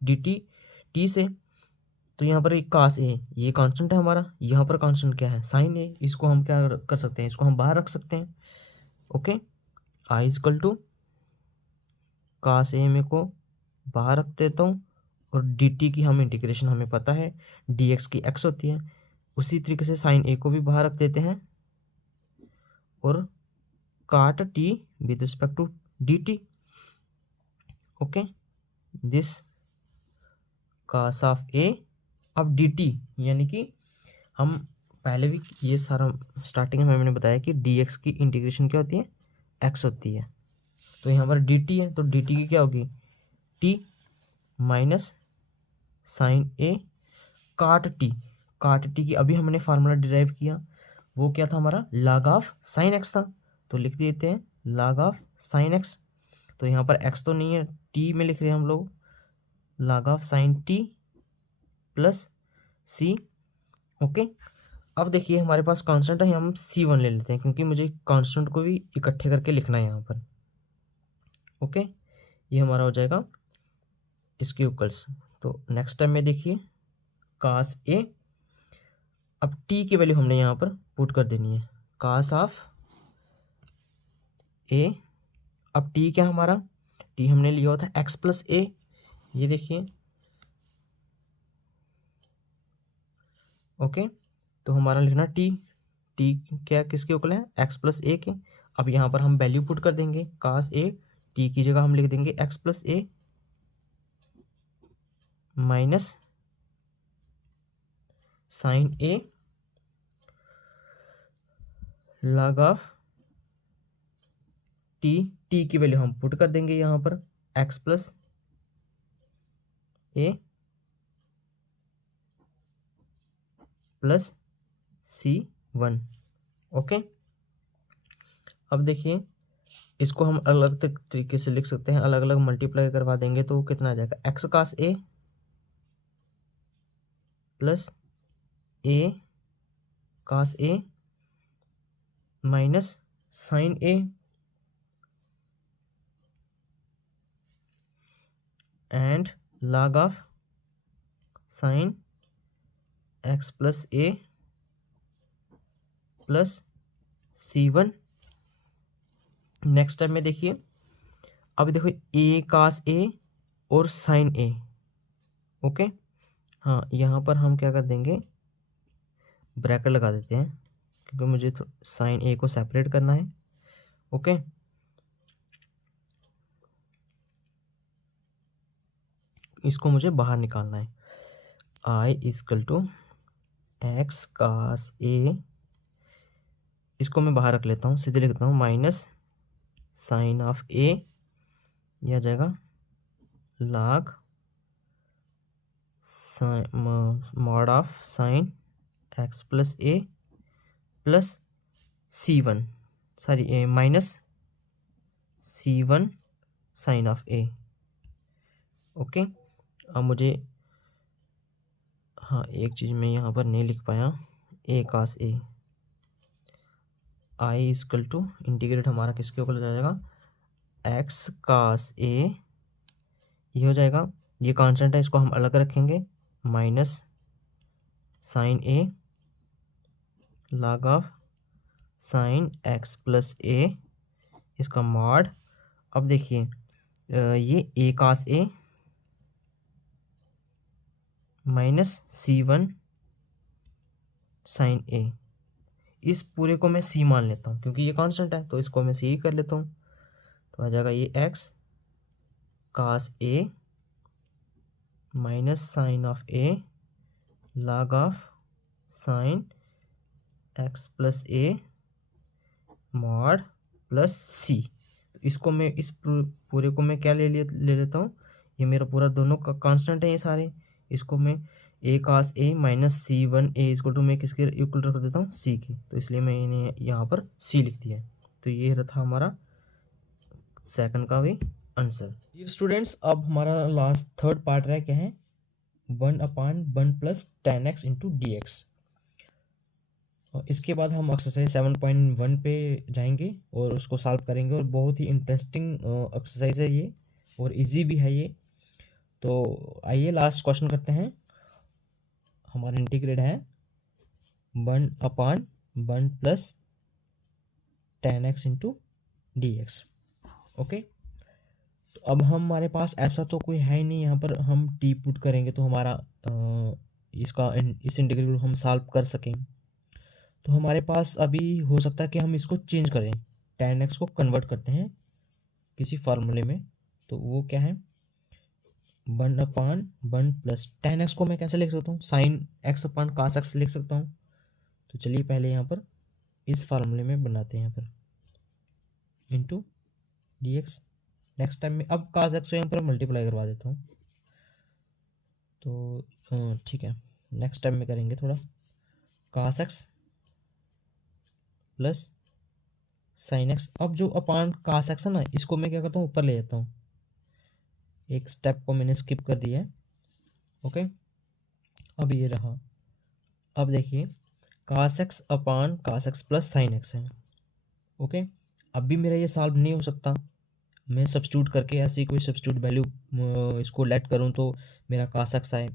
डी टी से, तो यहाँ पर एक कास ए ये कांस्टेंट है हमारा, यहाँ पर कांस्टेंट क्या है साइन ए, इसको हम क्या कर सकते हैं, इसको हम बाहर रख सकते हैं। ओके, आई इजकल टू कास ए में को बाहर रख देता हूँ, और डी टी की हम इंटीग्रेशन हमें पता है डी एक्स की एक्स होती है, उसी तरीके से साइन ए को भी बाहर रख देते हैं, और cot T with respect to D T. Okay, this cos of A. अब डी टी यानी कि हम पहले भी ये सारा स्टार्टिंग में मैंने बताया कि डी एक्स की इंटीग्रेशन क्या होती है एक्स होती है, तो यहाँ पर डी टी है तो डी टी की क्या होगी टी माइनस साइन ए काट टी की अभी हमने फार्मूला डिराइव किया, वो क्या था हमारा log ऑफ साइन एक्स था, तो लिख देते हैं log ऑफ साइन एक्स। तो यहाँ पर एक्स तो नहीं है टी में लिख रहे हैं हम लोग, log of sine t plus c. Okay, अब देखिए हमारे पास कांस्टेंट है, हम C1 ले लेते हैं क्योंकि मुझे कांस्टेंट को भी इकट्ठे करके लिखना है यहाँ पर। ओके, ये हमारा हो जाएगा इसके इक्वल्स। तो नेक्स्ट टाइम में देखिए कास ए, अब टी की वैल्यू हमने यहाँ पर पुट कर देनी है कास ऑफ ए। अब टी क्या हमारा टी हमने लिया होता है एक्स प्लस ए, ये देखिए। ओके, तो हमारा लिखना टी क्या किसके इक्वल है एक्स प्लस ए के। अब यहाँ पर हम वैल्यू पुट कर देंगे कास ए, टी की जगह हम लिख देंगे x plus a minus sine A log of t की वैल्यू हम पुट कर देंगे यहाँ पर x plus a plus C1। Okay, अब देखिए इसको हम अलग अलग तरीके से लिख सकते हैं, अलग अलग मल्टीप्लाई करवा देंगे तो कितना आ जाएगा, x cos a plus a cos A minus sine a and log of sine x plus a plus C1। Next step में देखिए, अब देखो ए कास ए और साइन ए। ओके, हाँ यहाँ पर हम क्या कर देंगे, ब्रैकेट लगा देते हैं क्योंकि मुझे तो साइन ए को सेपरेट करना है। ओके, इसको मुझे बाहर निकालना है। आई इजकल टू एक्स कास ए, इसको मैं बाहर रख लेता हूँ, सीधे लिखता हूँ माइनस साइन ऑफ ए, यह आ जाएगा log mod of sine x plus a plus C1, sorry minus C1 sine of a. Okay, अब मुझे, हाँ एक चीज़ मैं यहाँ पर नहीं लिख पाया, ए cos A, I equal to integrate हमारा किसके ऊपर आ जाएगा, एक्स कास ए, ये हो जाएगा, ये कांस्टेंट है इसको हम अलग रखेंगे, minus sine A log of sine x plus A, इसका मॉड। अब देखिए ये ए कास ए माइनस C1 साइन ए, इस पूरे को मैं सी मान लेता हूँ क्योंकि ये कांस्टेंट है, तो इसको मैं सी ही कर लेता हूँ। तो आ जाएगा ये X cos A minus sine of A log of sine x plus A mod plus C. तो इसको मैं इस पूरे को मैं क्या ले लेता हूँ, ये मेरा पूरा दोनों का कांस्टेंट है ये सारे, इसको मैं ए कास ए माइनस C1 ए इसको टू मैं किसके इक्वल रख देता हूँ, सी की, तो इसलिए मैं इन्हें यहाँ पर सी लिख दिया है। तो ये था हमारा सेकंड का भी आंसर। ये स्टूडेंट्स, अब हमारा लास्ट थर्ड पार्ट रहा क्या है, 1/1 plus 10x into D x. इसके बाद हम एक्सरसाइज 7.1 पे जाएंगे और उसको सॉल्व करेंगे, और बहुत ही इंटरेस्टिंग एक्सरसाइज है ये और इजी भी है ये। तो आइए लास्ट क्वेश्चन करते हैं। हमारा इंटीग्रेट है 1/1 plus 10x into D x. Okay, तो अब हमारे पास ऐसा तो कोई है ही नहीं, यहाँ पर हम टी पुट करेंगे तो हमारा इस इंटीग्रल को हम सॉल्व कर सकें। तो हमारे पास अभी हो सकता है कि हम इसको चेंज करें, 10x को कन्वर्ट करते हैं किसी फार्मूले में। तो वो क्या है, 1/1 प्लस 10x को मैं कैसे लिख सकता हूँ, साइन एक्स अपन कास एक्स लिख सकता हूँ। तो चलिए पहले यहाँ पर इस फार्मूले में बनाते हैं, यहाँ पर into D x. Next time में अब कास एक्स को यहाँ पर मल्टीप्लाई करवा देता हूँ। तो ठीक है, नेक्स्ट टाइम में करेंगे थोड़ा, कास एक्स प्लस साइन एक्स। अब जो अपान कास एक्स है ना, इसको मैं क्या करता हूँ, ऊपर ले जाता हूँ, एक स्टेप को मैंने स्किप कर दिया है। ओके, अब ये रहा। अब देखिए cos x upon cos x plus sine x है। ओके, अब भी मेरा ये सॉल्व नहीं हो सकता, मैं सब्स्टिट्यूट करके ऐसी कोई सब्स्टिट्यूट वैल्यू इसको लेट करूँ तो मेरा कास एक्स आए।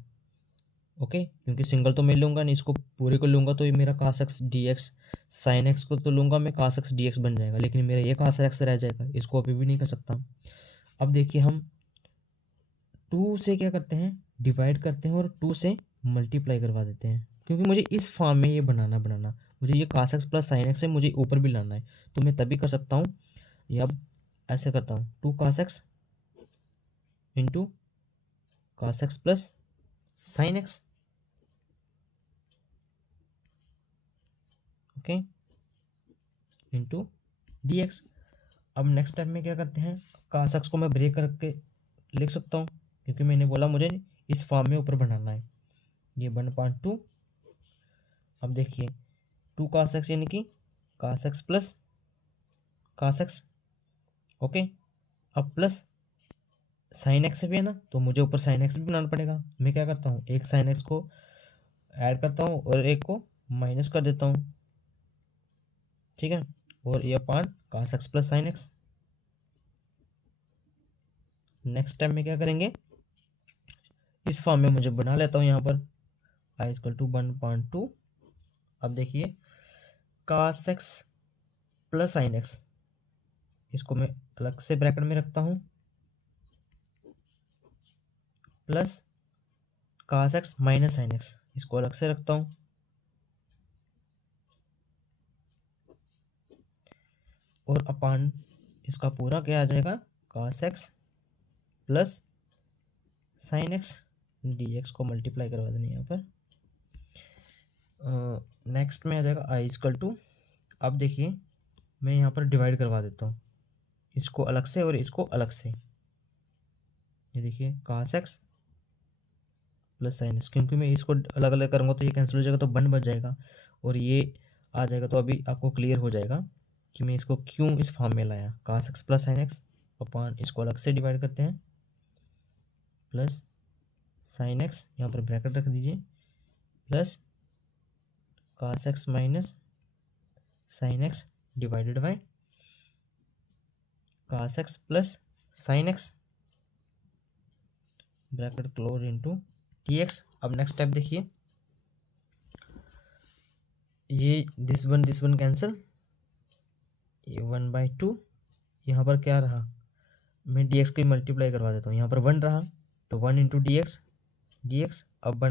ओके, क्योंकि सिंगल तो मैं लूँगा नहीं, इसको पूरे को लूँगा तो ये मेरा cos X D X, sine x को तो लूँगा मैं, कास एक्स डी एक्स बन जाएगा, लेकिन मेरा ये कास एक्स रह जाएगा, इसको अभी भी नहीं कर सकता। अब देखिए हम 2 से क्या करते हैं, डिवाइड करते हैं और 2 से मल्टीप्लाई करवा देते हैं, क्योंकि मुझे इस फॉर्म में ये बनाना मुझे ये cos x plus sine x है, मुझे ऊपर भी लाना है, तो मैं तभी कर सकता हूँ। या अब ऐसे करता हूँ, 2 cos X into cos x plus sine X. Okay, into D x. अब नेक्स्ट टाइम में क्या करते हैं, कास एक्स को मैं ब्रेक करके लिख सकता हूँ, क्योंकि मैंने बोला मुझे इस फॉर्म में ऊपर बनाना है, ये 1/2। अब देखिए 2 कास एक्स यानी कि cos x plus cos X okay, अब प्लस साइन एक्स भी है ना, तो मुझे ऊपर साइन एक्स भी बनाना पड़ेगा। मैं क्या करता हूँ, एक साइन एक्स को ऐड करता हूँ और एक को माइनस कर देता हूँ, ठीक है। और ये upon cos x plus sine X. Next time में क्या करेंगे, इस फॉर्म में मुझे बना लेता हूँ यहाँ पर आई इक्वल टू 1/2। अब देखिए cos x plus sine x, इसको मैं अलग से ब्रैकेट में रखता हूँ, plus cos x minus sine x, इसको अलग से रखता हूँ, और अपान इसका पूरा क्या आ जाएगा, cos x plus sine X D X को मल्टीप्लाई करवा देना यहाँ पर। नेक्स्ट में आ जाएगा आई इक्वल टू, अब देखिए मैं यहाँ पर डिवाइड करवा देता हूँ, इसको अलग से और इसको अलग से। ये देखिए cos x plus sine x, क्योंकि मैं इसको अलग अलग करूँगा तो ये कैंसिल हो जाएगा, तो 1 बच जाएगा और ये आ जाएगा। तो अभी आपको क्लियर हो जाएगा कि मैं इसको क्यों इस फॉर्म में लाया। कास एक्स प्लस साइन एक्स अपान, इसको अलग से डिवाइड करते हैं, प्लस साइन एक्स, यहाँ पर ब्रैकेट रख दीजिए, plus cos x minus sine x divided by cos x plus sine x bracket close into d x. अब नेक्स्ट स्टेप देखिए, ये दिस वन कैंसिल, ये 1/2, यहाँ पर क्या रहा, मैं डी एक्स को मल्टीप्लाई करवा देता हूँ, यहाँ पर 1 रहा तो 1 इंटू डी एक्स। अब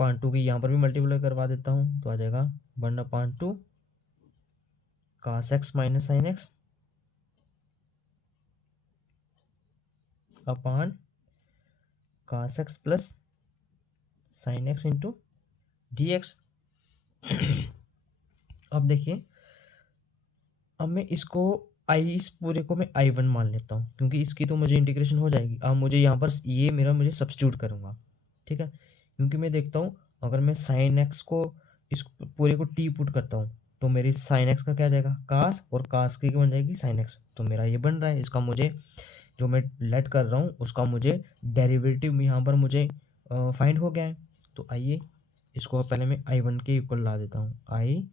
1/2 की यहाँ पर भी मल्टीप्लाई करवा देता हूँ, तो आ जाएगा 1/2 cos x minus sine x upon cos x plus sine x into D x. अब देखिए, अब मैं इसको इस पूरे को मैं I1 मान लेता हूँ, क्योंकि इसकी तो मुझे इंटीग्रेशन हो जाएगी। अब मुझे यहाँ पर ये मेरा मुझे सब्स्टिट्यूट करूँगा, ठीक है, क्योंकि मैं देखता हूँ अगर मैं साइन एक्स को इस पूरे को टी पुट करता हूँ तो मेरी साइन एक्स का क्या जाएगा, कास, और कास की बन जाएगी साइन एक्स। तो मेरा ये बन रहा है, इसका मुझे जो मैं लेट कर रहा हूँ उसका मुझे डेरिवेटिव यहाँ पर मुझे फाइंड हो गया है। तो आइए इसको पहले मैं I1 के इक्वल ला देता हूँ, आई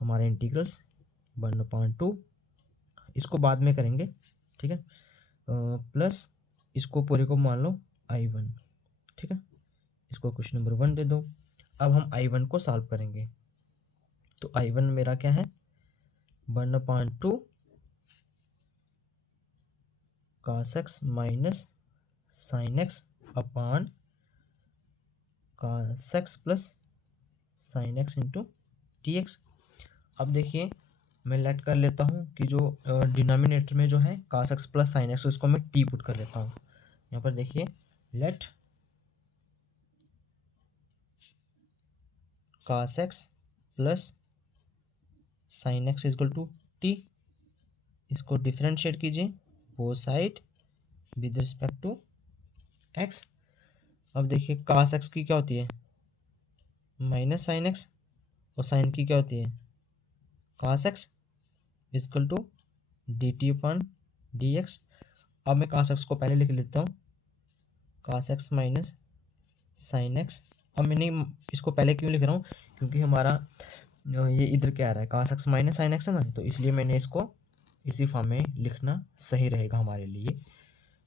हमारे इंटीग्रल्स 1/2, इसको बाद में करेंगे, ठीक है, प्लस इसको पूरे को मान लो I1, ठीक है, इसको क्वेश्चन नंबर 1 दे दो। अब हम I1 को सॉल्व करेंगे, तो I1 मेरा क्या है, 1/2 cos x minus sine x upon cos x plus sine x into T X. अब देखिए मैं लेट कर लेता हूँ कि जो डिनोमिनेटर में जो है cos x plus sine x, उसको मैं टी पुट कर लेता हूँ। यहाँ पर देखिए let cos x plus sine x equal to T, इसको डिफरेंशिएट कीजिए both side with respect to x. अब देखिए कास एक्स की क्या होती है, माइनस साइन एक्स, और साइन की क्या होती है, cos X equal to D T upon D x. अब मैं कास एक्स को पहले लिख लेता हूँ, cos x minus sine X. अब मैंने इसको पहले क्यों लिख रहा हूँ, क्योंकि हमारा ये इधर क्या आ रहा है, cos x minus sine x है ना, तो इसलिए मैंने इसको इसी फॉर्म में लिखना सही रहेगा हमारे लिए।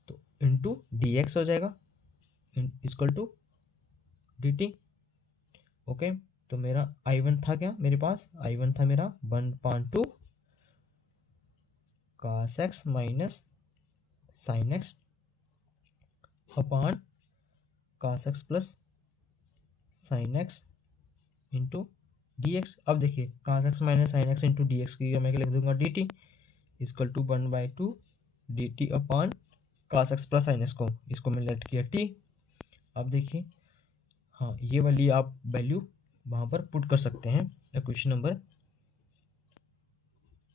तो इंटू डी एक्स हो जाएगा equal to D T. Okay, तो मेरा I1 था क्या, मेरे पास I1 था मेरा 1/2 cos x minus sine x upon cos x plus sine x into D x. अब देखिए cos x minus sine x into D x की मैं क्या लिख दूंगा, d t equal to 1/2 d T upon cos x plus sine x को, इसको मैं लेट किया टी। अब देखिए हाँ, ये वाली आप वैल्यू वहाँ पर पुट कर सकते हैं इक्वेशन नंबर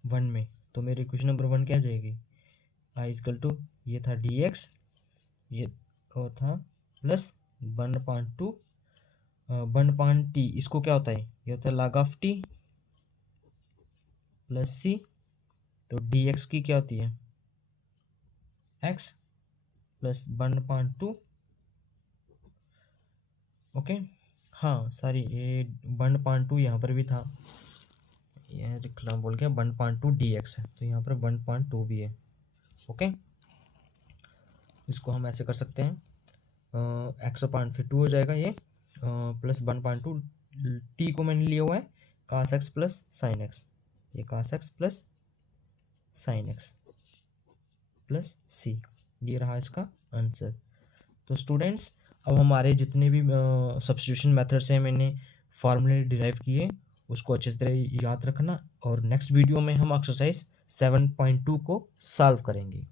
1 में। तो मेरी इक्वेशन नंबर 1 क्या जाएगी, आई इक्वल टू ये था डी एक्स, ये और था प्लस 1/2 1/t, इसको क्या होता है, ये होता है log of T plus C तो डी एक्स की क्या होती है, एक्स प्लस 1/2। ओके, हाँ सॉरी, ये 1/2 यहाँ पर भी था, ये लिखना बोल गया, 1/2 डी एक्स है, तो यहाँ पर 1/2 भी है। ओके, इसको हम ऐसे कर सकते हैं, एक्स अपान फिर 2 हो जाएगा ये, प्लस 1/2, टी को मैंने लिया हुआ है cos x plus sine x, ये cos x plus sine x plus सी, ये रहा इसका आंसर। तो स्टूडेंट्स, अब हमारे जितने भी सब्स्टिट्यूशन मेथड्स हैं, मैंने फार्मूले डिराइव किए, उसको अच्छे तरह याद रखना, और नेक्स्ट वीडियो में हम एक्सरसाइज 7.2 को सॉल्व करेंगे।